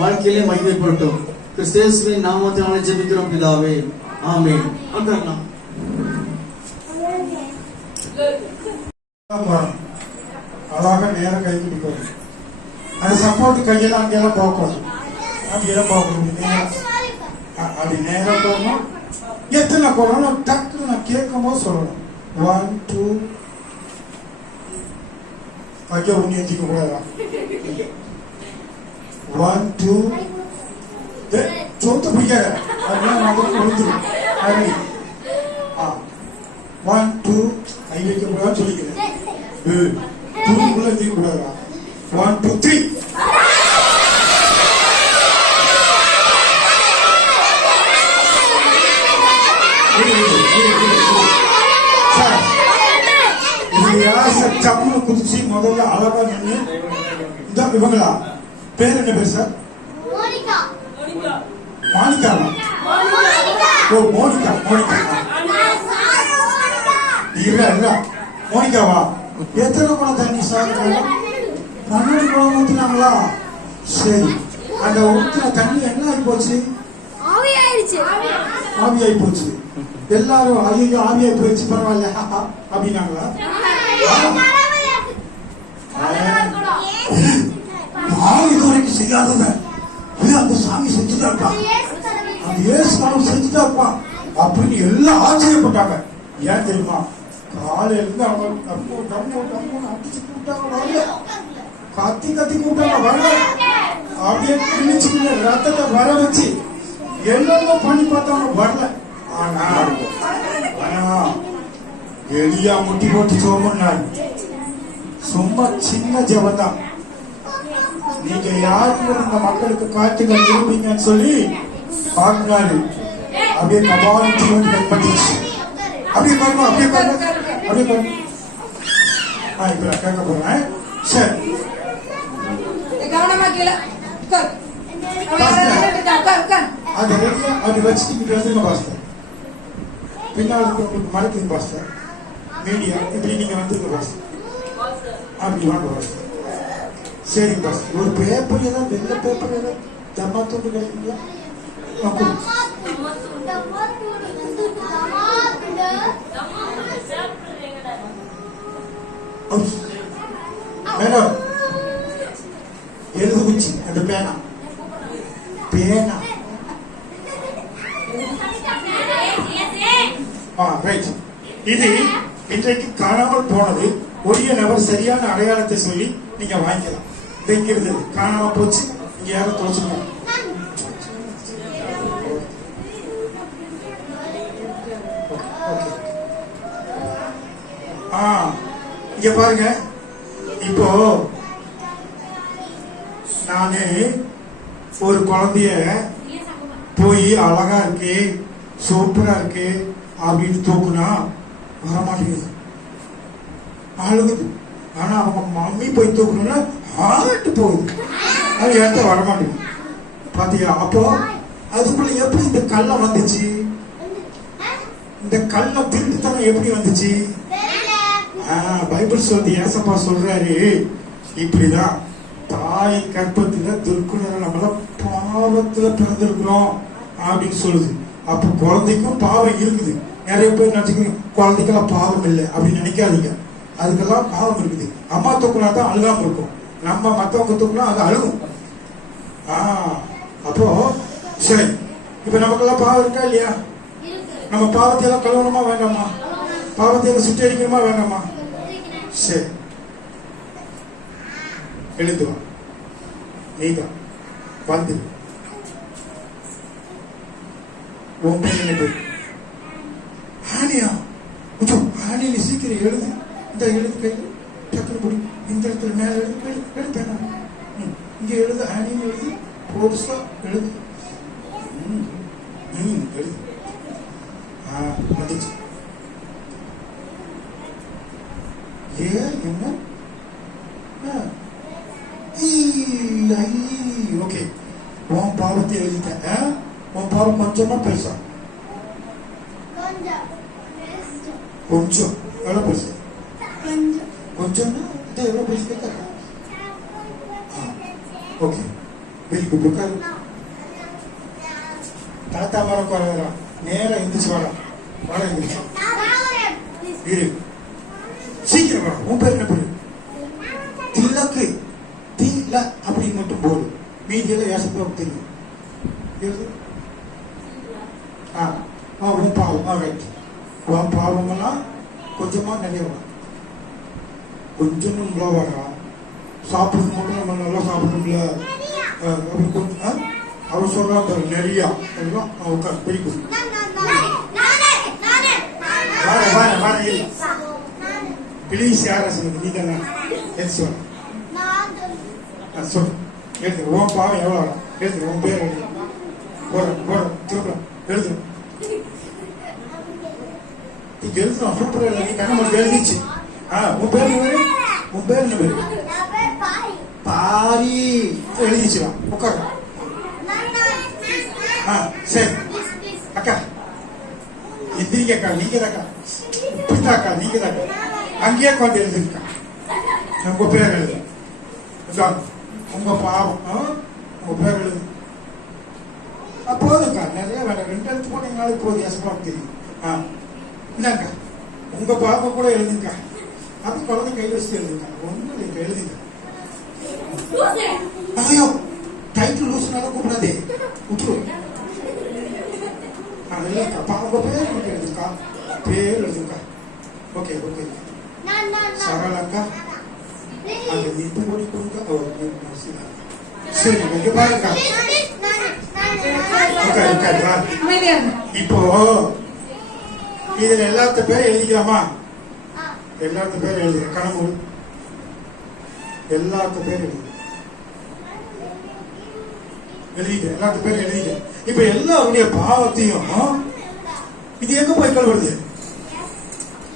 வாழ்க்கையிலே மகிமைப்படட்டும். கிறிஸ்துவின் நாமத்தினாலே ஜெபிக்கிறோம் பிதாவே, ஆமென். அழகாக நேரம் கை பிடிக்கணும். அது சப்போர்ட் கையெல்லாம் அங்கெல்லாம் போகக்கூடாது, அங்கெல்லாம் போகக்கூடாது. அப்படி நேரம் போகணும். எத்தனை போகணும் டக்கு நான் கேட்கும் போது சொல்லணும். 1 2 கையை ஒண்ணு எத்திக்க கூடாதான். 1 2 சொத்து பிடிக்காத அதெல்லாம் வந்து கொடுத்துரும். 1 2 கை வைக்க கூடாது சொல்லிக்கிறேன். தூக்குள்ள தூக்க கூடாதா? 1 2 3 சப்புன்னு குதிச்சு முதல்ல அழகா நின்று இந்த இவங்களா பேர் என்ன பேர் சார்? மாணிக்காவா? ஓ மோனிகா. இல்ல மோனிகாவா? எத்தனை குடம் தண்ணி சார்? 12 குடம் ஊத்தினாங்களா? சரி, அந்த ஊத்தின தண்ணி என்ன ஆகி போச்சு? ஆவியாகி போச்சு. எல்லாரும் ஐயோ ஆவியாகி போயிடுச்சு பரவாயில்ல அப்படின்னாங்களா? நான் இதுவரைக்கும் செய்யாதத அந்த சாமி செஞ்சுதான் இருப்பான், அந்த இயேசுநாதன் செஞ்சுதான் இருப்பான் அப்படின்னு எல்லாம் ஆச்சரியப்பட்டாங்க. ஏன் தெரியுமா? காலையில இருந்து அவங்க அடிச்சு கூப்பிட்டாங்க, வரல. கத்தி கூப்பிட்டாங்க, வரல. அப்படியே கிழிச்சுக்கிட்டு ரத்தத்தை வர வச்சு என்னென்ன பண்ணி பார்த்தாங்க, வரல. ஆனா எலியா முட்டி போட்டு சோமன்னாரு. சும்மா சின்ன ஜெபம். நீங்க யாருக்கு இந்த மக்களுக்கு காட்டுங்க இருப்பீங்கன்னு சொல்லி பாக்குறாரு. அப்படியே கபாலிச்சு வந்து கைப்பற்றிச்சு. அப்படியே பாருங்க, அப்படியே பாருங்க, அப்படியே பாருங்க. இப்ப கேட்க போறேன். சரி, கவனமா கீழே அது ரெடியா அப்படி வச்சுட்டு இங்க வந்துருங்க பாஸ்டர். பின்னாடி உங்களுக்கு மறைக்குது பாஸ்டர். மீடியா இப்படி நீங்க வந்துருங்க பாஸ்டர். அப்படி வாங்க பாஸ்டர். சரி பாஸ்டர், ஒரு பேப்பர் ஏதாவது வெள்ளை பேப்பர் ஏதாவது ஜமா தூண்டு கிடைக்குங்களா? மேடம் எழுது குச்சி, அந்த பேனா ரைட். இது இன்றைக்கு காணாமல் போனது. உரிய நபர் சரியான அடையாளத்தை சொல்லி நீங்க வாங்கிக்கலாம். வைக்கிறது காணாம போச்சு, இங்க யாரும் தொலைச்சுக்கணும். இங்க பாருங்க, இப்போ நானு ஒரு குழந்தைய போய் அழகா இருக்கு சூப்பரா இருக்கு அப்படின்னு தூக்குனா வரமாட்டேங்குது, அழுகுது. ஆனா அவங்க மம்மி போய் தூக்கணும்னா ஆட்டு போகுது, அது ஏத்த வரமாட்டேங்குது. பாத்தியா? அப்போ அதுக்குள்ள எப்படி இந்த கல்லம் வந்துச்சு? இந்த கல்லம் திருட்டுத்தனம் எப்படி வந்துச்சு? பைபிள் சொல்லி ஏசப்பா சொல்றாரு, இப்படிதான் தாயின் கற்பத்துல துர்க்குணர நம்மள பாவத்துல பிறந்திருக்கிறோம் அப்படின்னு சொல்லுது. அப்ப குழந்தைக்கும் பாவம் இருக்குது. நிறைய பேர் நினைச்சுக்கோங்க குழந்தைக்கெல்லாம் பாவம் இல்லை அப்படின்னு நினைக்காதீங்க. அதுக்கெல்லாம் பாவம் இருக்குது. அம்மா தூக்குனா தான் அழுகாம இருக்கும், நம்ம மத்தவங்க தூக்குனா அது அழுகும். அப்போ சரி, இப்ப நமக்கெல்லாம் பாவம் இருக்கா இல்லையா? நம்ம பாவத்தை எல்லாம் கழுவணுமா வேண்டாமா? பாவத்தை எல்லாம் சுட்டரிக்கணுமா வேண்டாமா? சரி, எழுதுவா நீதான் வந்து உன் பேர் என்ன பேர்? ஆனியா? ஆனியில சீக்கிரம் எழுது. இந்த எழுது கையில் டக்குனு படி. இந்த இடத்துல மேல எழுது, இங்க எழுது. ஆனியும் எழுது, போர்ஸா எழுது. எழுது. வந்துச்சு. என்ன? ஓகே, உன் பாவத்தை எழுதிட்டேன். உன் பாவம் கொஞ்சமா பெருசா? கொஞ்சம். எவ்வளவு பெருசு? கொஞ்சம்னா இது எவ்வளவு பெருசு கேட்க? Okay, very good. உட்காரு. தாத்தா மரம் குறையலாம், நேரம் எந்திரிச்சு வரலாம். வர எந்திரிச்சு இரு, சீக்கிரம் வர. உன் பேர் என்ன பேரு? திலக்கு. தீல அப்படின்னு மட்டும் போடு, மீதியெல்லாம் ஏசப்பா தெரியும். உன் பாவம் ரைட். உன் பாவமெல்லாம் கொஞ்சமா நிறைய வரும். கொஞ்சம் வரா. சாப்பிடுறது மட்டும் நம்ம நல்லா சாப்பிடணும்ல. அவர் சொல்றா பாரு, நிறையா எல்லாம் உட்கார் பிடிக்கும். வார இல்லை ப்ளீஸ். யாரா சொன்னது? நீ தானே எது சொல் சொல். எழுது. உன் பாவம் எவ்வளோ எழுது. உன் பேர் எழுது. போற திரும்ப எழுது. நீ எழுதுனா சூப்பரா இல்லை. நீ கண்ண மட்டும் எழுதிச்சு. உன் பேர் என்ன? உன் பேர் என்ன பேரு? பாரி. எழுதிச்சுடா. உட்காரு. சரி அக்கா எந்திரிங்க அக்கா. நீங்க தாக்கா. இப்படிதாக்கா. நீங்க தாக்கா. அங்கேயே கொண்டு எழுதுக்கா. உங்க பேர் எழுது. உங்க பாவம் உங்க பேர் எழுது. போதும்க்கா. நிறைய வேண்டாம். 2 எழுத்து போனீங்கனாலும் போதும். எஸ்மாவுக்கு தெரியும். இந்தாக்கா உங்க பாவம் கூட எழுதுங்கக்கா. அது குழந்தை கை வச்சு எழுதுங்க. ஒன்றும் இல்லைங்க. எழுதுங்க. ஐயோ டைட்டில் லூஸ்னால கூப்பிடாதே. விட்டுரு. உங்க பேர் எனக்கு எழுதுக்கா. பேர் எழுதுக்கா. Okay okay. சரளங்கா அந்த நிப்பு போடி கொடுங்க. சரி இங்க பாருங்க. இப்போ இதுல எல்லாத்த பேர் எழுதிக்கலாமா? எல்லாத்த பேர் எழுதுற கணக்கு. எல்லாத்த பேர் எழுதிட்டு எல்லாத்த பேர் எழுதிட்டு இப்ப எல்லாருடைய பாவத்தையும் இது எங்க போய் கழுவுறது?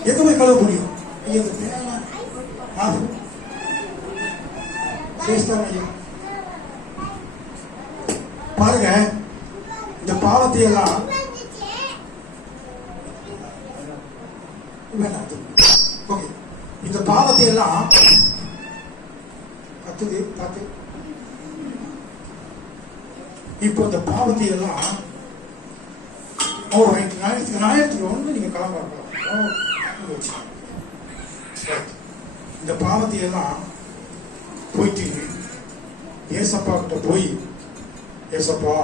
எங்க போய் கழுவ முடியும்? பாருங்க இந்த பாவத்தை எல்லாம் இந்த பாவத்தை எல்லாம் கத்துது பார்த்து. இப்போ இந்த பாவத்தை எல்லாம் ஞாயிற்றுக்கு ஒன்று நீங்க கிளம்ப. இந்த பாவத்தை எல்லாம் போயிட்டு ஏசப்பா கிட்ட போய், ஏசப்பா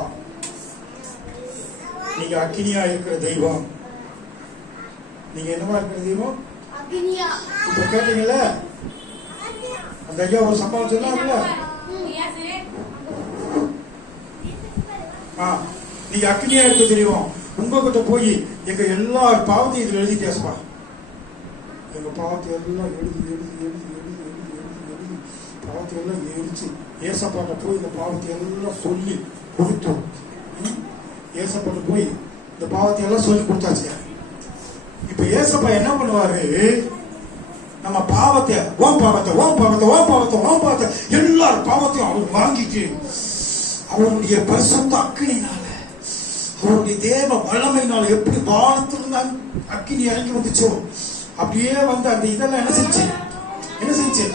நீங்க அக்கினியா இருக்கிற தெய்வம், நீங்க என்னவா இருக்கிற தெய்வம்? இப்ப கேட்டீங்கல்ல அந்த ஐயா ஒரு சம்பவம் சொன்னாங்கல்ல. நீங்க அக்கினியா இருக்க தெரியும். உங்ககிட்ட போய் எங்க எல்லா பாவத்தையும் இதுல எழுதி பேசுவா. எங்க பாவத்தை எல்லாம் எழுதி எழுதி எழுதி எழுதி எழுதி எழுதி எழுதி பாவத்தை எல்லாம் எரிச்சு ஏசப்பாட்ட போய் இந்த பாவத்தை எல்லாம் சொல்லி கொடுத்தோம். ஏசப்பாட்ட போய் இந்த பாவத்தை எல்லாம் சொல்லி கொடுத்தாச்சு. இப்ப ஏசப்பா என்ன பண்ணுவாரு? நம்ம பாவத்தை ஓம் பாவத்தை ஓம் பாவத்தை ஓம் பாவத்தை ஓம் பாவத்தை எல்லார் பாவத்தையும் அவர் வாங்கிட்டு அவருடைய பரிசுத்த அக்கினினால, அவருடைய தேவ வல்லமையினால எப்படி வானத்திலிருந்து அக்கினி இறங்கி வந்துச்சோ அப்படியே வந்து அந்த இதெல்லாம் என்ன செஞ்சு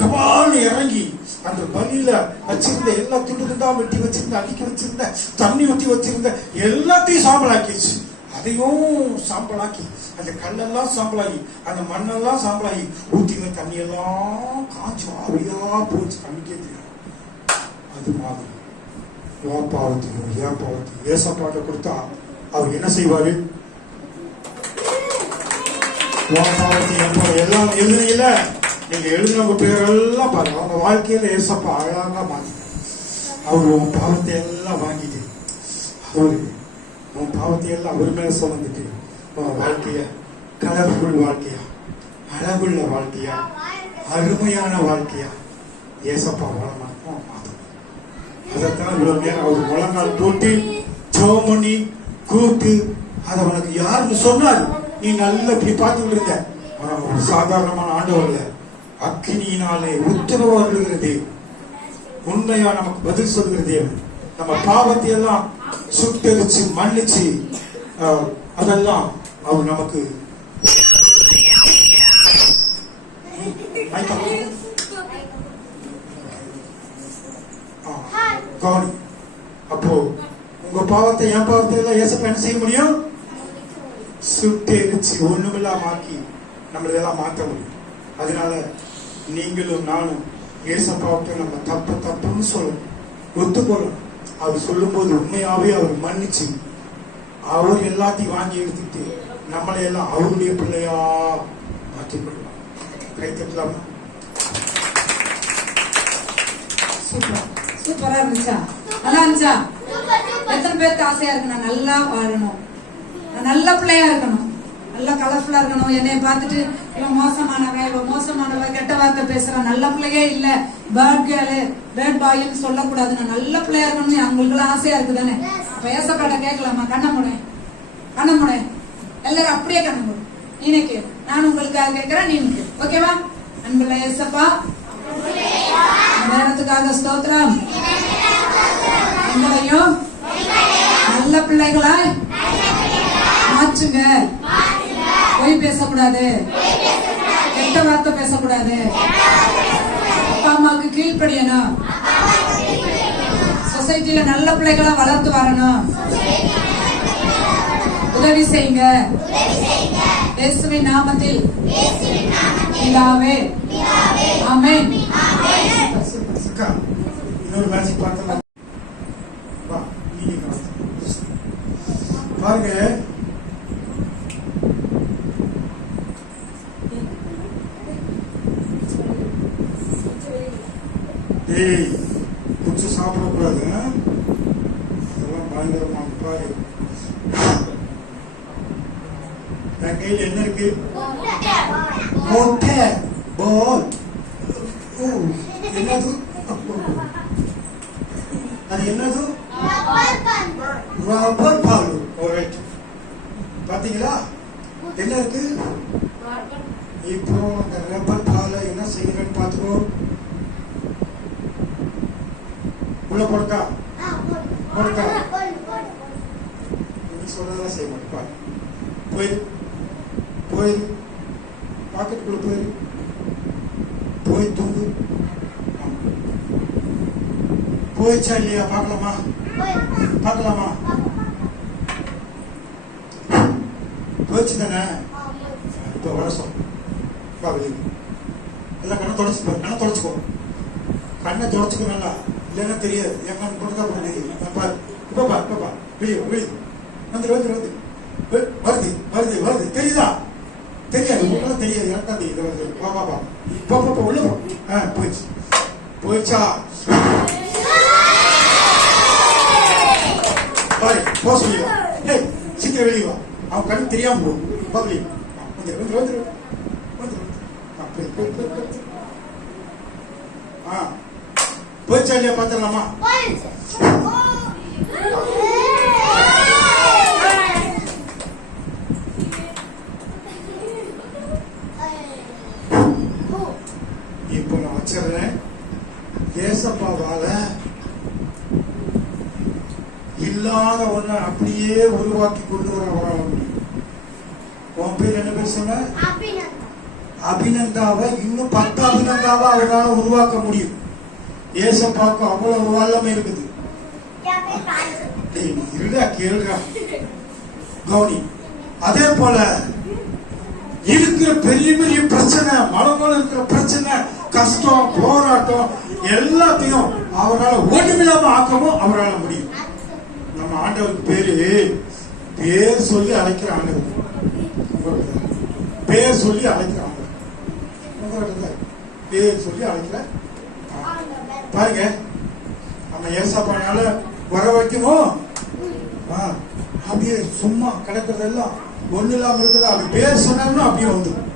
கபால் இறங்கி அந்த பலியில வச்சிருந்த எல்லா துண்டுதான் வெட்டி வச்சிருந்த, அடிக்க வச்சிருந்த, தண்ணி ஊற்றி வச்சிருந்த எல்லாத்தையும் சாம்பலாக்கிடுச்சு. அதையும் சாம்பலாக்கி அந்த கல்லெல்லாம் சாம்பலாகி அந்த மண்ணெல்லாம் சாம்பலாகி ஊற்றின தண்ணி எல்லாம் காய்ச்சி ஆவியா போச்சு. கண்ணுக்கே தெரியும். அது மாதிரி பாவத்தையும் ஏசப்பாட்ட கொடுத்தா அவர் என்ன செய்வாரு? பாவத்தையும் எல்லாம் எழுதுனீங்கல்ல, நீங்க எழுதினவங்க பேரெல்லாம் பாருங்க. அவங்க வாழ்க்கையில ஏசப்பா அழகா மாத்தி அவரு உன் பாவத்தை எல்லாம் வாங்கிட்டு அவரு உன் பாவத்தை எல்லாம் அவர் மேல சுமந்துட்டு உன் வாழ்க்கைய கலர்ஃபுல் வாழ்க்கையா, அழகுள்ள வாழ்க்கையா, அருமையான வாழ்க்கையா ஏசப்பா வளமா மாத்தணும். அதைத்தான் இவ்வளவு நேரம் அவர் முழங்கால் போட்டு ஜெபம் பண்ணி கூப்பிட்டு அதை உனக்கு யாருன்னு சொன்னாரு. நீ நல்ல இப்படி பார்த்து இருந்த ஒரு சாதாரணமான ஆண்டவர்ல அக்கினியினாலே உத்தரவு வருகிறது. உண்மையா நமக்கு பதில் சொல்கிறது. நம்ம பாவத்தை எல்லாம் சுட்டரிச்சு மன்னிச்சு அதெல்லாம் அவர் நமக்கு கவனி. அப்போ உங்க பாவத்தை என் பாவத்தை எல்லாம் ஏசப்பா என்ன செய்ய முடியும்? சுட்டெரிச்சு ஒண்ணுமில்லாம ஆக்கி நம்மளெல்லாம் மாற்ற முடியும். அதனால நீங்களும் நானும் ஏசப்பாவுக்கு நம்ம தப்புன்னு சொல்லணும், ஒத்துக்கொள்ளணும். அவர் சொல்லும் போது உண்மையாவே அவர் மன்னிச்சு அவர் எல்லாத்தையும் வாங்கி எடுத்துட்டு நம்மளை எல்லாம் அவருடைய பிள்ளையா மாற்றிக்கொள்ளலாம். கை தட்டலாமா? சூப்பர். சூப்பரா இருந்துச்சா? நல்லா இருந்துச்சா? எத்தனை பேருக்கு ஆசையா இருக்கு நான் நல்லா வாழணும், நான் நல்ல பிள்ளையா இருக்கணும், நல்லா கலர்ஃபுல்லா இருக்கணும், என்னை பார்த்துட்டு இவன் மோசமானவன், இவன் மோசமானவன், கெட்ட வார்த்தை பேசுறான், நல்ல பிள்ளையே இல்ல, பேட் கேர்ளு பேட் பாய்ன்னு சொல்லக்கூடாது, நான் நல்ல பிள்ளையா இருக்கணும்னு அவங்களுக்கு எல்லாம் ஆசையா இருக்கு தானே? அப்ப ஏசப்பாட்ட கேட்கலாமா? கண்ண முனை எல்லாரும் அப்படியே கண்ண மூடு. நீனே கேளு, நான் உங்களுக்காக கேட்கிறேன், நீ கேளு. ஓகேவா? அன்புள்ள ஏசப்பா, இந்த நேரத்துக்காக ஸ்தோத்திரம். எங்களையும் நல்ல பிள்ளைகளாய் மாற்றுங்க. பொய் பேசக்கூடாது, கெட்ட வார்த்தை பேசக்கூடாது, அப்பா அம்மாவுக்கு கீழ்ப்படியணும், சொசைட்டில நல்ல பிள்ளைகளா வளர்த்து வரணும். உதவி செய்யுங்க இயேசுவின் நாமத்தில். பிதாவே, ஆமென். அக்கா, இன்னொரு மேட்ச் பார்த்தலாம். வா, நீங்க பாருங்க. டேய், புடிச்சு சாப்பிடக்கூடாது, அதெல்லாம் பயங்கரமா பாரு. என் கையில் என்ன இருக்கு? முட்டை பால். என்னது அது? என்னது? ரப்பர் பால். பாத்தீங்களா என்ன இருக்கு? இப்போ அந்த ரப்பர் பால் என்ன செய்யறேன்னு பாத்துக்கோ. உள்ள போடுக்கா போடுக்கா. நீ சொல்றதெல்லாம் செய்ய மாட்டேப்பா. போய் பாக்கெட்டுக்குள்ள போய் தூங்கு. போயிச்சா இல்லையா? பார்க்கலாமா? போயிச்சு தானே? இப்ப வர சொல். எல்லாம் கண்ணை தொடச்சுக்கோ. கண்ணை தொடச்சுக்கோ நல்லா, இல்லைன்னா தெரியாது. என் கண் கொடுத்தா தெரியும். பாரு, இப்ப பாரு, வெளியே வந்து வருது. தெரியுதா? தெரியாது, உங்களுக்கு தெரியாது, எனக்கு தான் தெரியுது. வா இப்போ உள்ள போயிச்சா? பாரு, போ சொல்லிவா. சீக்கிரம் வெளியே வா, அவன் கண்ணு தெரியாம போ. வெளியே வந்து போயிச்சா இல்லையா பாத்துடலாமா? இப்போ நான் வச்சிடறேன். ஏசப்பாவால இல்லாத ஒண்ண அப்படியே உருவாக்கி கொண்டு வர அவரால் முடியும். உன் பேர் என்ன பேர் சொன்ன? அபிநந்தாவை இன்னும் 10 அபிநந்தாவை அவரால் உருவாக்க முடியும். ஏசப்பாக்கு அவ்வளவு வல்லமை இருக்குது. இருடா, கேளுடா, கவுனி. அதே போல இருக்கிற பெரிய பிரச்சனை, மனமோல இருக்கிற பிரச்சனை, கஷ்டம், போராட்டம் எல்லாத்தையும் அவரால் ஒன்றுமில்லாம ஆக்கவும் அவரால் முடியும். நம்ம ஆண்டவருக்கு பேர் சொல்லி அழைக்கிற ஆண்டவர். பேர் சொல்லி அழைக்கிற ஆண்டவர். பேர் சொல்லி அழைக்கிற பாருங்க. நம்ம ஏசப்பானால வர வைக்கணும். அப்படியே சும்மா கிடக்கிறதெல்லாம் ஒண்ணு இல்லாம இருக்கிற அப்படி பேர் சொன்னா அப்படியே வந்துடும்.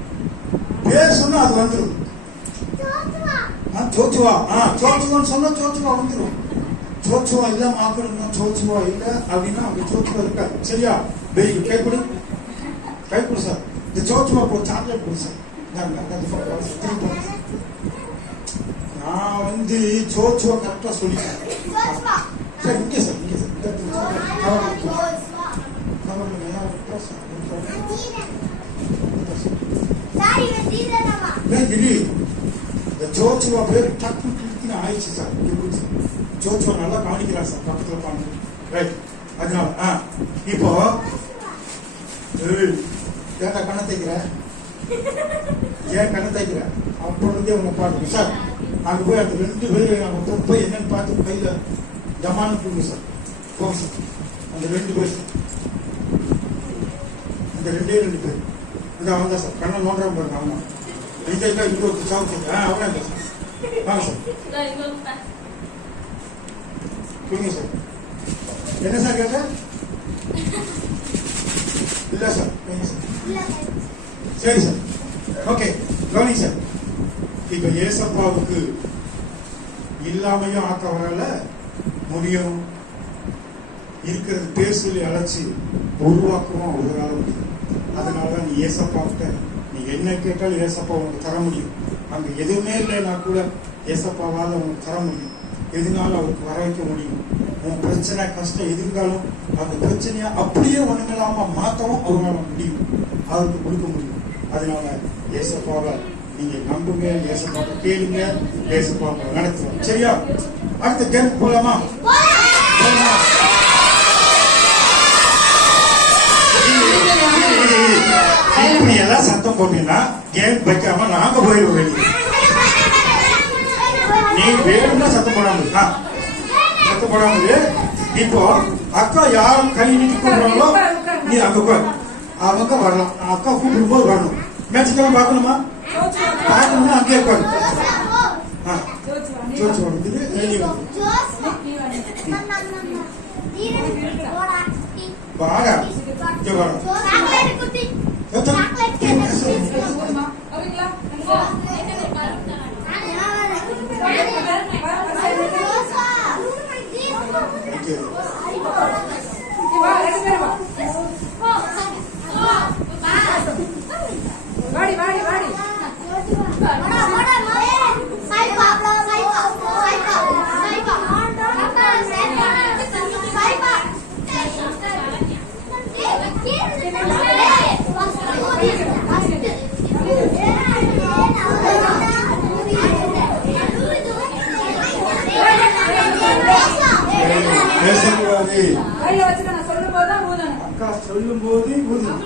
பேர் சொன்னா அது வந்துடும். சோச்சுவான்னு சொன்னா சோச்சுவா வந்துடும். சோச்சுவா இல்லாம ஆக்கணும்னா சோச்சுவா இல்ல அப்படின்னா அப்படி சோச்சுவா இருக்காது. சரியா? கை கொடு சார். இந்த சோச்சுவா போ, சாக்லேட் கொடு சார். நான் சோச்சுவா கரெக்டா சொல்லிட்டேன். சார் இங்கே சார் ஜோச்சுவா பேர் டக்குன்னு ஆயிடுச்சு சார். ஜோச்சுவா நல்லா கவனிக்கிறார் சார், பக்கத்துல பாருங்க. ரைட், அதனால இப்போ ஏன்டா கண்ணை தைக்கிற? ஏன் கண்ணை தைக்கிற? அப்பொழுதே உங்க பாருங்க சார். அங்க போய் அந்த 2 பேரும் அவங்க போய் என்னன்னு பார்த்து கையில ஜமானு கொடுங்க சார். போங்க சார். அந்த 2 பேர், அந்த 2 பேர் அவங்க தான் சார். கண்ணை நோண்டுறாங்க பாருங்க. அவங்க இங்க இன்னொரு சாப்பிட்டு அவனா சார். வாங்க சார். வைங்க சார். என்ன சார் கேட்ட? இல்ல சார், வைங்க சார். சரி சார், ஓகே, கவனிங்க சார். இப்ப ஏசப்பாவுக்கு இல்லாமையும் ஆக்க வரல, முடியும் இருக்கிறது பேர் சொல்லி அழைச்சி உருவாக்கவும் அவரால முடியும். அதனாலதான் நீ ஏசப்பாவிட்ட நீ என்ன கேட்டாலும் ஏசப்பா உனக்கு தர முடியும். அங்க எதுவுமே இல்லைன்னா கூட ஏசப்பாவால் உனக்கு தர முடியும். எதுனாலும் அவருக்கு வர வைக்க முடியும். உன் பிரச்சனை கஷ்டம் எது இருந்தாலும் அந்த பிரச்சனையை அப்படியே ஒண்ணுங்களாம மாற்றவும் அவரால் முடியும், அவருக்கு கொடுக்க முடியும். அதனால ஏசப்பாவை நீங்க நம்புங்க, ஏசப்பாவை கேளுங்க, ஏசப்பாவை நடத்துவோம். சரியா? அடுத்த கேம் போலாமா? இப்படி எல்லாம் சத்தம் போட்டீங்கன்னா கேம் வைக்காம நாங்க போயிடுவோம் வெளியே. நீ வேணும்னா சத்தம் போடாம சத்தம் போடாம. இப்போ அக்கா யாரும் கை நீட்டி கூப்பிடுறாங்களோ நீ அங்க உட்கார், அவங்க வரலாம். அக்கா கூப்பிடும் போது வரணும். மேட்சுக்கெல்லாம் பார்க்கணுமா? பார்க்கணும்னா அங்கே உட்காரு. ஜோச்சு வந்து வாடா இங்க வரும். வாடி வாடி வாடி பேசக்கூடாது. கையில வச்சு நான் சொல்லும் போது தான் ஊதணும். அக்கா சொல்லும் போது ஊதணும்.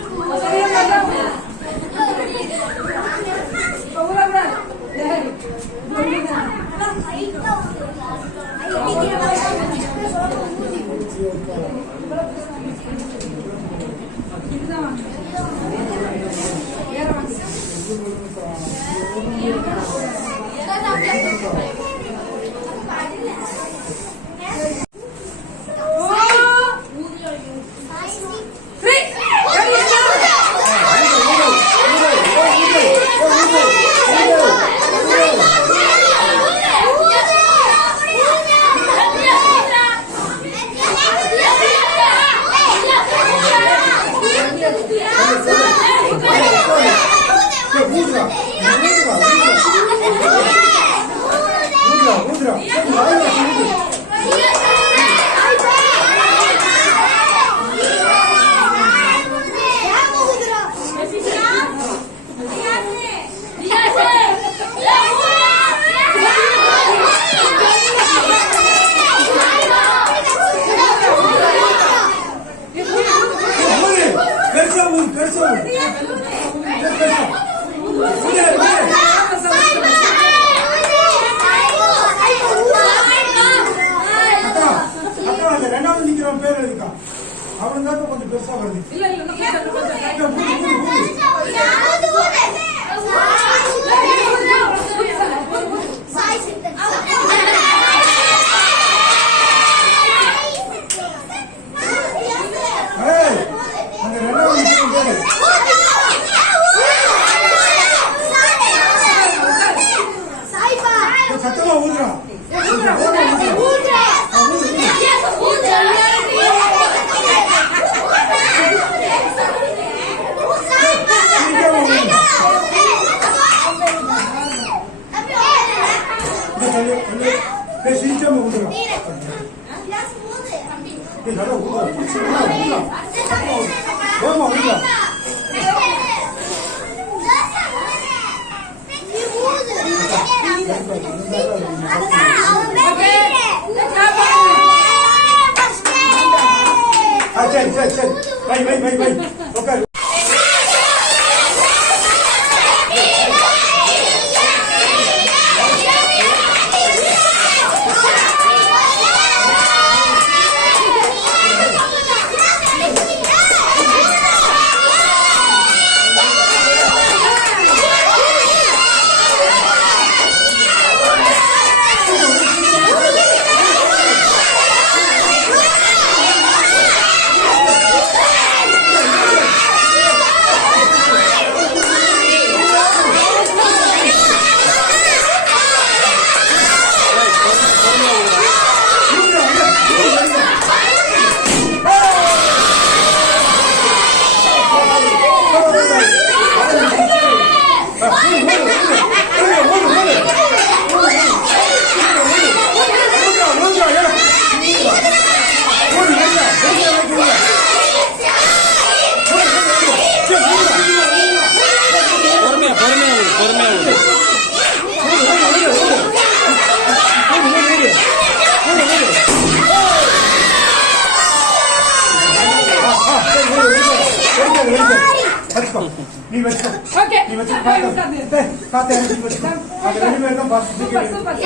ரெண்டாவது நிக்கிறவன் பேர் இருக்கா? அவன் தான் கொஞ்சம் பெருசா வருது. இல்ல இல்ல அந்த ரெண்டாவது நிக்கிறவன் பேரு சத்தமா ஊதுறான். சீக்கிரமா ஊதுறான். சரி சரி சரி வை வை வை வை உட்காரு. நீ வச்சுக்கோ. ஓகே நீ வச்சு போய் உட்கார்ந்து. பார்த்து நீ வச்சுக்கோ. அது ரெண்டு பேரும் தான் boss. Super super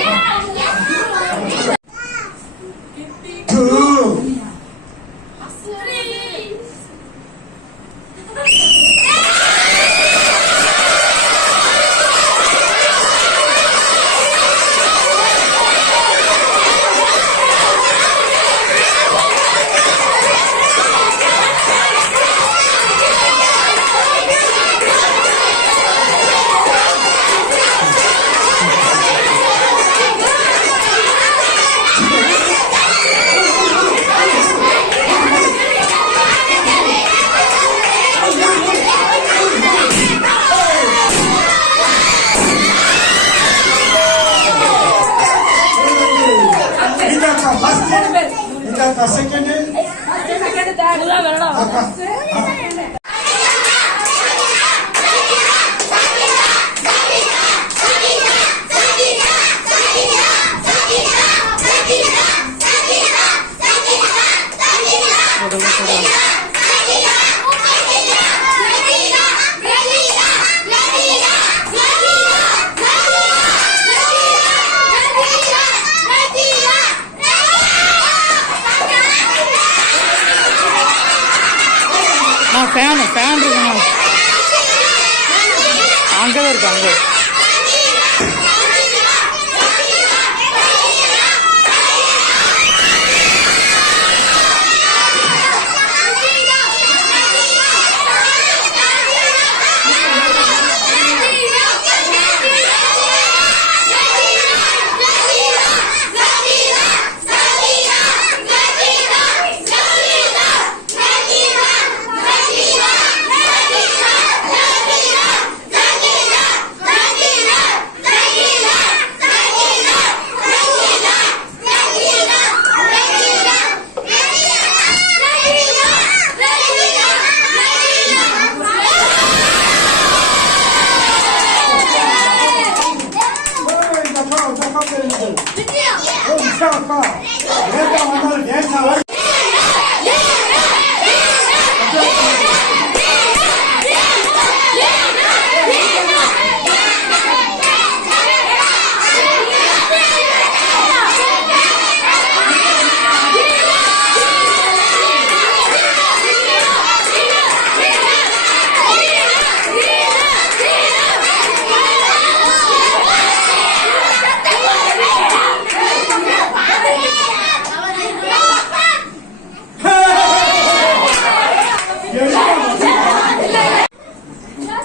second second third அக்கா ஃபேன் இருக்குண்ணா, அங்கதான் இருக்கு அங்க.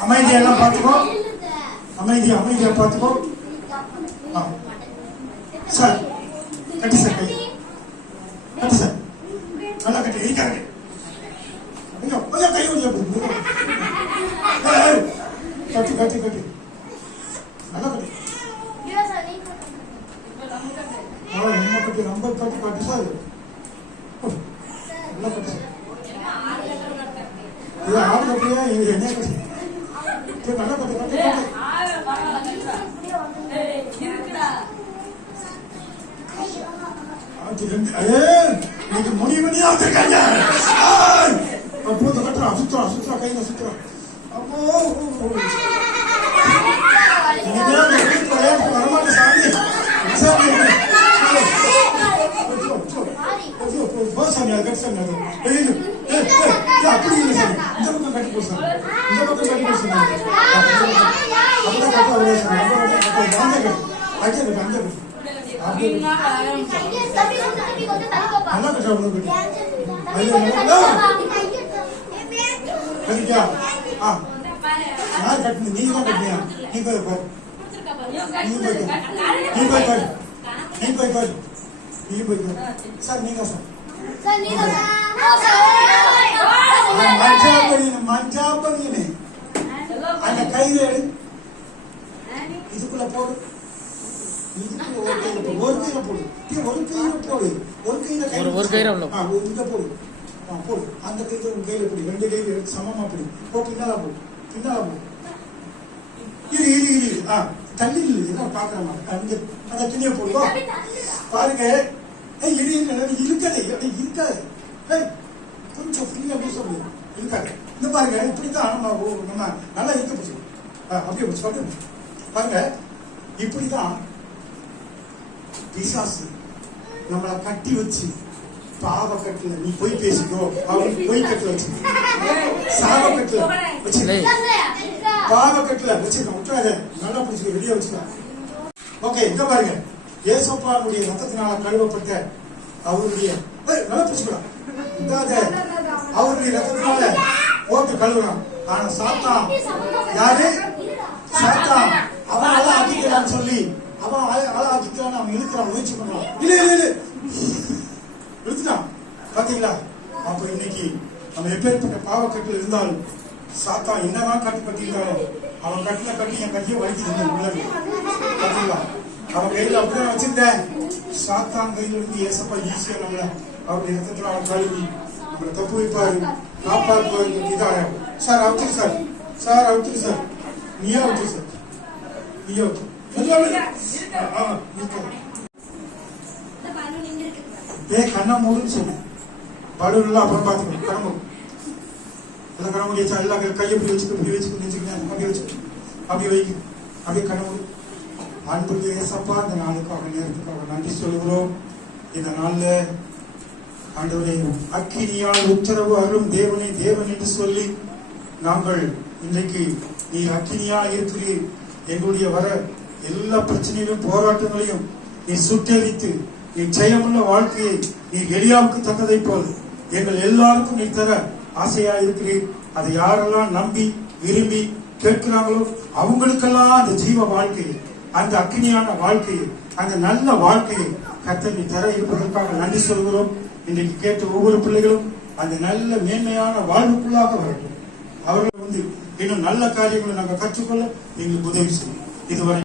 அமைதியெல்லாம் பார்த்துக்கோ. அமைதியா பார்த்துக்கோ. சார் கட்டி சார் கை கட்டி சார் நல்லா கட்டி இருக்காங்க. ஐயோ ஐயோ கை ஒழிய கட்டி கட்டி கட்டி நல்லா கட்டி. என்ன கட்டி ரொம்ப கட்டி கட்டி சார் நல்லா கட்டி சார். இது ஆடு கட்டியா இது என்ன கட்டி நல்லா கட்டி கட்டி கட்டி. இன்னைக்கு முடிவெளியா வந்திருக்காங்க. அப்போது கட்டுறா சுத்துறா கையில சுத்துறா. அப்போ விளையாட்டு வரமாட்ட சாமி சாமி அது கட்டு சாமி அது அப்படி இல்லை சாமி. இந்த பக்கம் கட்டி போ சாமி. இந்த பக்கம் கட்டி போ சாமி. அப்படியே கட்ட அவ்வளோ சாமி. அந்த கட்டு அங்கே கட்டு அந்த கட்டு நல்லா கட்ட அவ்வளோ கட்டி கட்டிக்கா. யார் கட்டின நீ தான் கட்டியா? நீ போய் பாரு. சார் நீங்க சார் மஞ்சா பண்ணி அந்த கையில எடு. இதுக்குள்ள போடு. இதுக்குள்ள ஒரு கையில போடு. ஒரு கையில இங்க போடு. போடு. அந்த கையில ஒரு கையில போடு. ரெண்டு கையில எடுத்து சமமா போடு. பின்னால போடு. இது தண்ணி இல்லை பாக்குறமா அந்த துணியை போடுவோம் பாருங்க. இருக்காது இருக்காது கொஞ்சம் ஃப்ரீயா பேச முடியும். இருக்காது. இந்த பாருங்க, இப்படித்தான் நம்ம நல்லா இருக்க முடியும். அப்படியே அப்படியே பாருங்க, இப்படிதான் பிசாசு நம்மளை கட்டி வச்சு பாவ கட்டுல நீ போய் பேசிக்கோ, அவனுக்கு போய் கட்டுல வச்சு சாவ கட்டுல வச்சு பாவ கட்டுல வச்சுக்க விட்டுறாத, நல்லா பிடிச்சிக்க, ரெடியா வச்சுக்க. ஓகே, இங்க பாருங்க, ஏசப்பாவுடைய ரத்தத்தினால கழுவப்பட்ட அவருடைய நல்லா பிடிச்சுக்கலாம், அவருடைய ரத்தத்தினால போட்டு கழுவுறான். ஆனா சாத்தான் யாரு? சாத்தான் அவன் அழ ஆக்கிக்கிறான்னு சொல்லி அவன் அழ ஆக்கிக்கிறான்னு அவன் இழுக்கிறான், முயற்சி பண்றான். இல்ல இல்ல இல்ல இழுத்துட்டான். பாத்தீங்களா? அப்ப இன்னைக்கு நம்ம எப்பேற்பட்ட பாவக்கட்டுல இருந்தாலும் சாத்தான் என்னதான் கட்டு இருந்தாலும் அவன் கட்டுல கட்டி என் கையை வலிக்குது உள்ளது. பாத்தீங்களா? அவன் கையில அப்படிதான் வச்சிருந்தேன். சாத்தான் கையில இருந்து ஏசப்பா ஈஸியா நம்மள அவருடைய ரத்தத்துல அவன் கழுவி நம்மளை தப்பு வைப்பாரு, காப்பாற்றுவாரு. இதாக சார் அவுத்துரு சார், சார் அவுத்துரு சார், நீயா அவுத்துரு சார், நீயா அவுத்து கண்ணா மூடுன்னு சொல்லு. படுலாம் அப்புறம் பாத்துக்கணும். கடம்பு அந்த கடம்பு வச்சா எல்லா கையை இப்படி வச்சுக்க, இப்படி வச்சுக்க, நினைச்சுக்கிறேன், அப்படியே வச்சுக்க, அப்படியே வைக்க, அப்படியே கடம்பு. அன்புக்கு ஏசப்பா இந்த நாளுக்காக நேரத்துக்காக நன்றி சொல்லுகிறோம். இந்த நாள்ல ஆண்டவரே, அக்கினியால் உத்தரவு அருளும் தேவனே தேவன் என்று சொல்லி நாங்கள் இன்றைக்கு நீ அக்கினியா இருக்கிறீர். எங்களுடைய வர எல்லா பிரச்சனையிலும் போராட்டங்களையும் நீ சுட்டெரித்து நீ ஜெயமுள்ள வாழ்க்கையை நீ எளியாவுக்கு தந்ததை போல் எங்கள் எல்லாருக்கும் நீ தர ஆசையா இருக்கிறீர். அதை யாரெல்லாம் நம்பி விரும்பி கேட்கிறாங்களோ அவங்களுக்கெல்லாம் அந்த ஜீவ வாழ்க்கையை, அந்த அக்கினியான வாழ்க்கையை, அந்த நல்ல வாழ்க்கையை கர்த்தர் நீ தர இருப்பதற்காக நன்றி சொல்கிறோம். இன்றைக்கு கேட்ட ஒவ்வொரு பிள்ளைகளும் அந்த நல்ல மேன்மையான வாழ்வுக்குள்ளாக வரட்டும். அவர்கள் இன்னும் நல்ல காரியங்களை நாங்கள் கற்றுக்கொள்ள எங்களுக்கு உதவி செய்யும். இதுவரை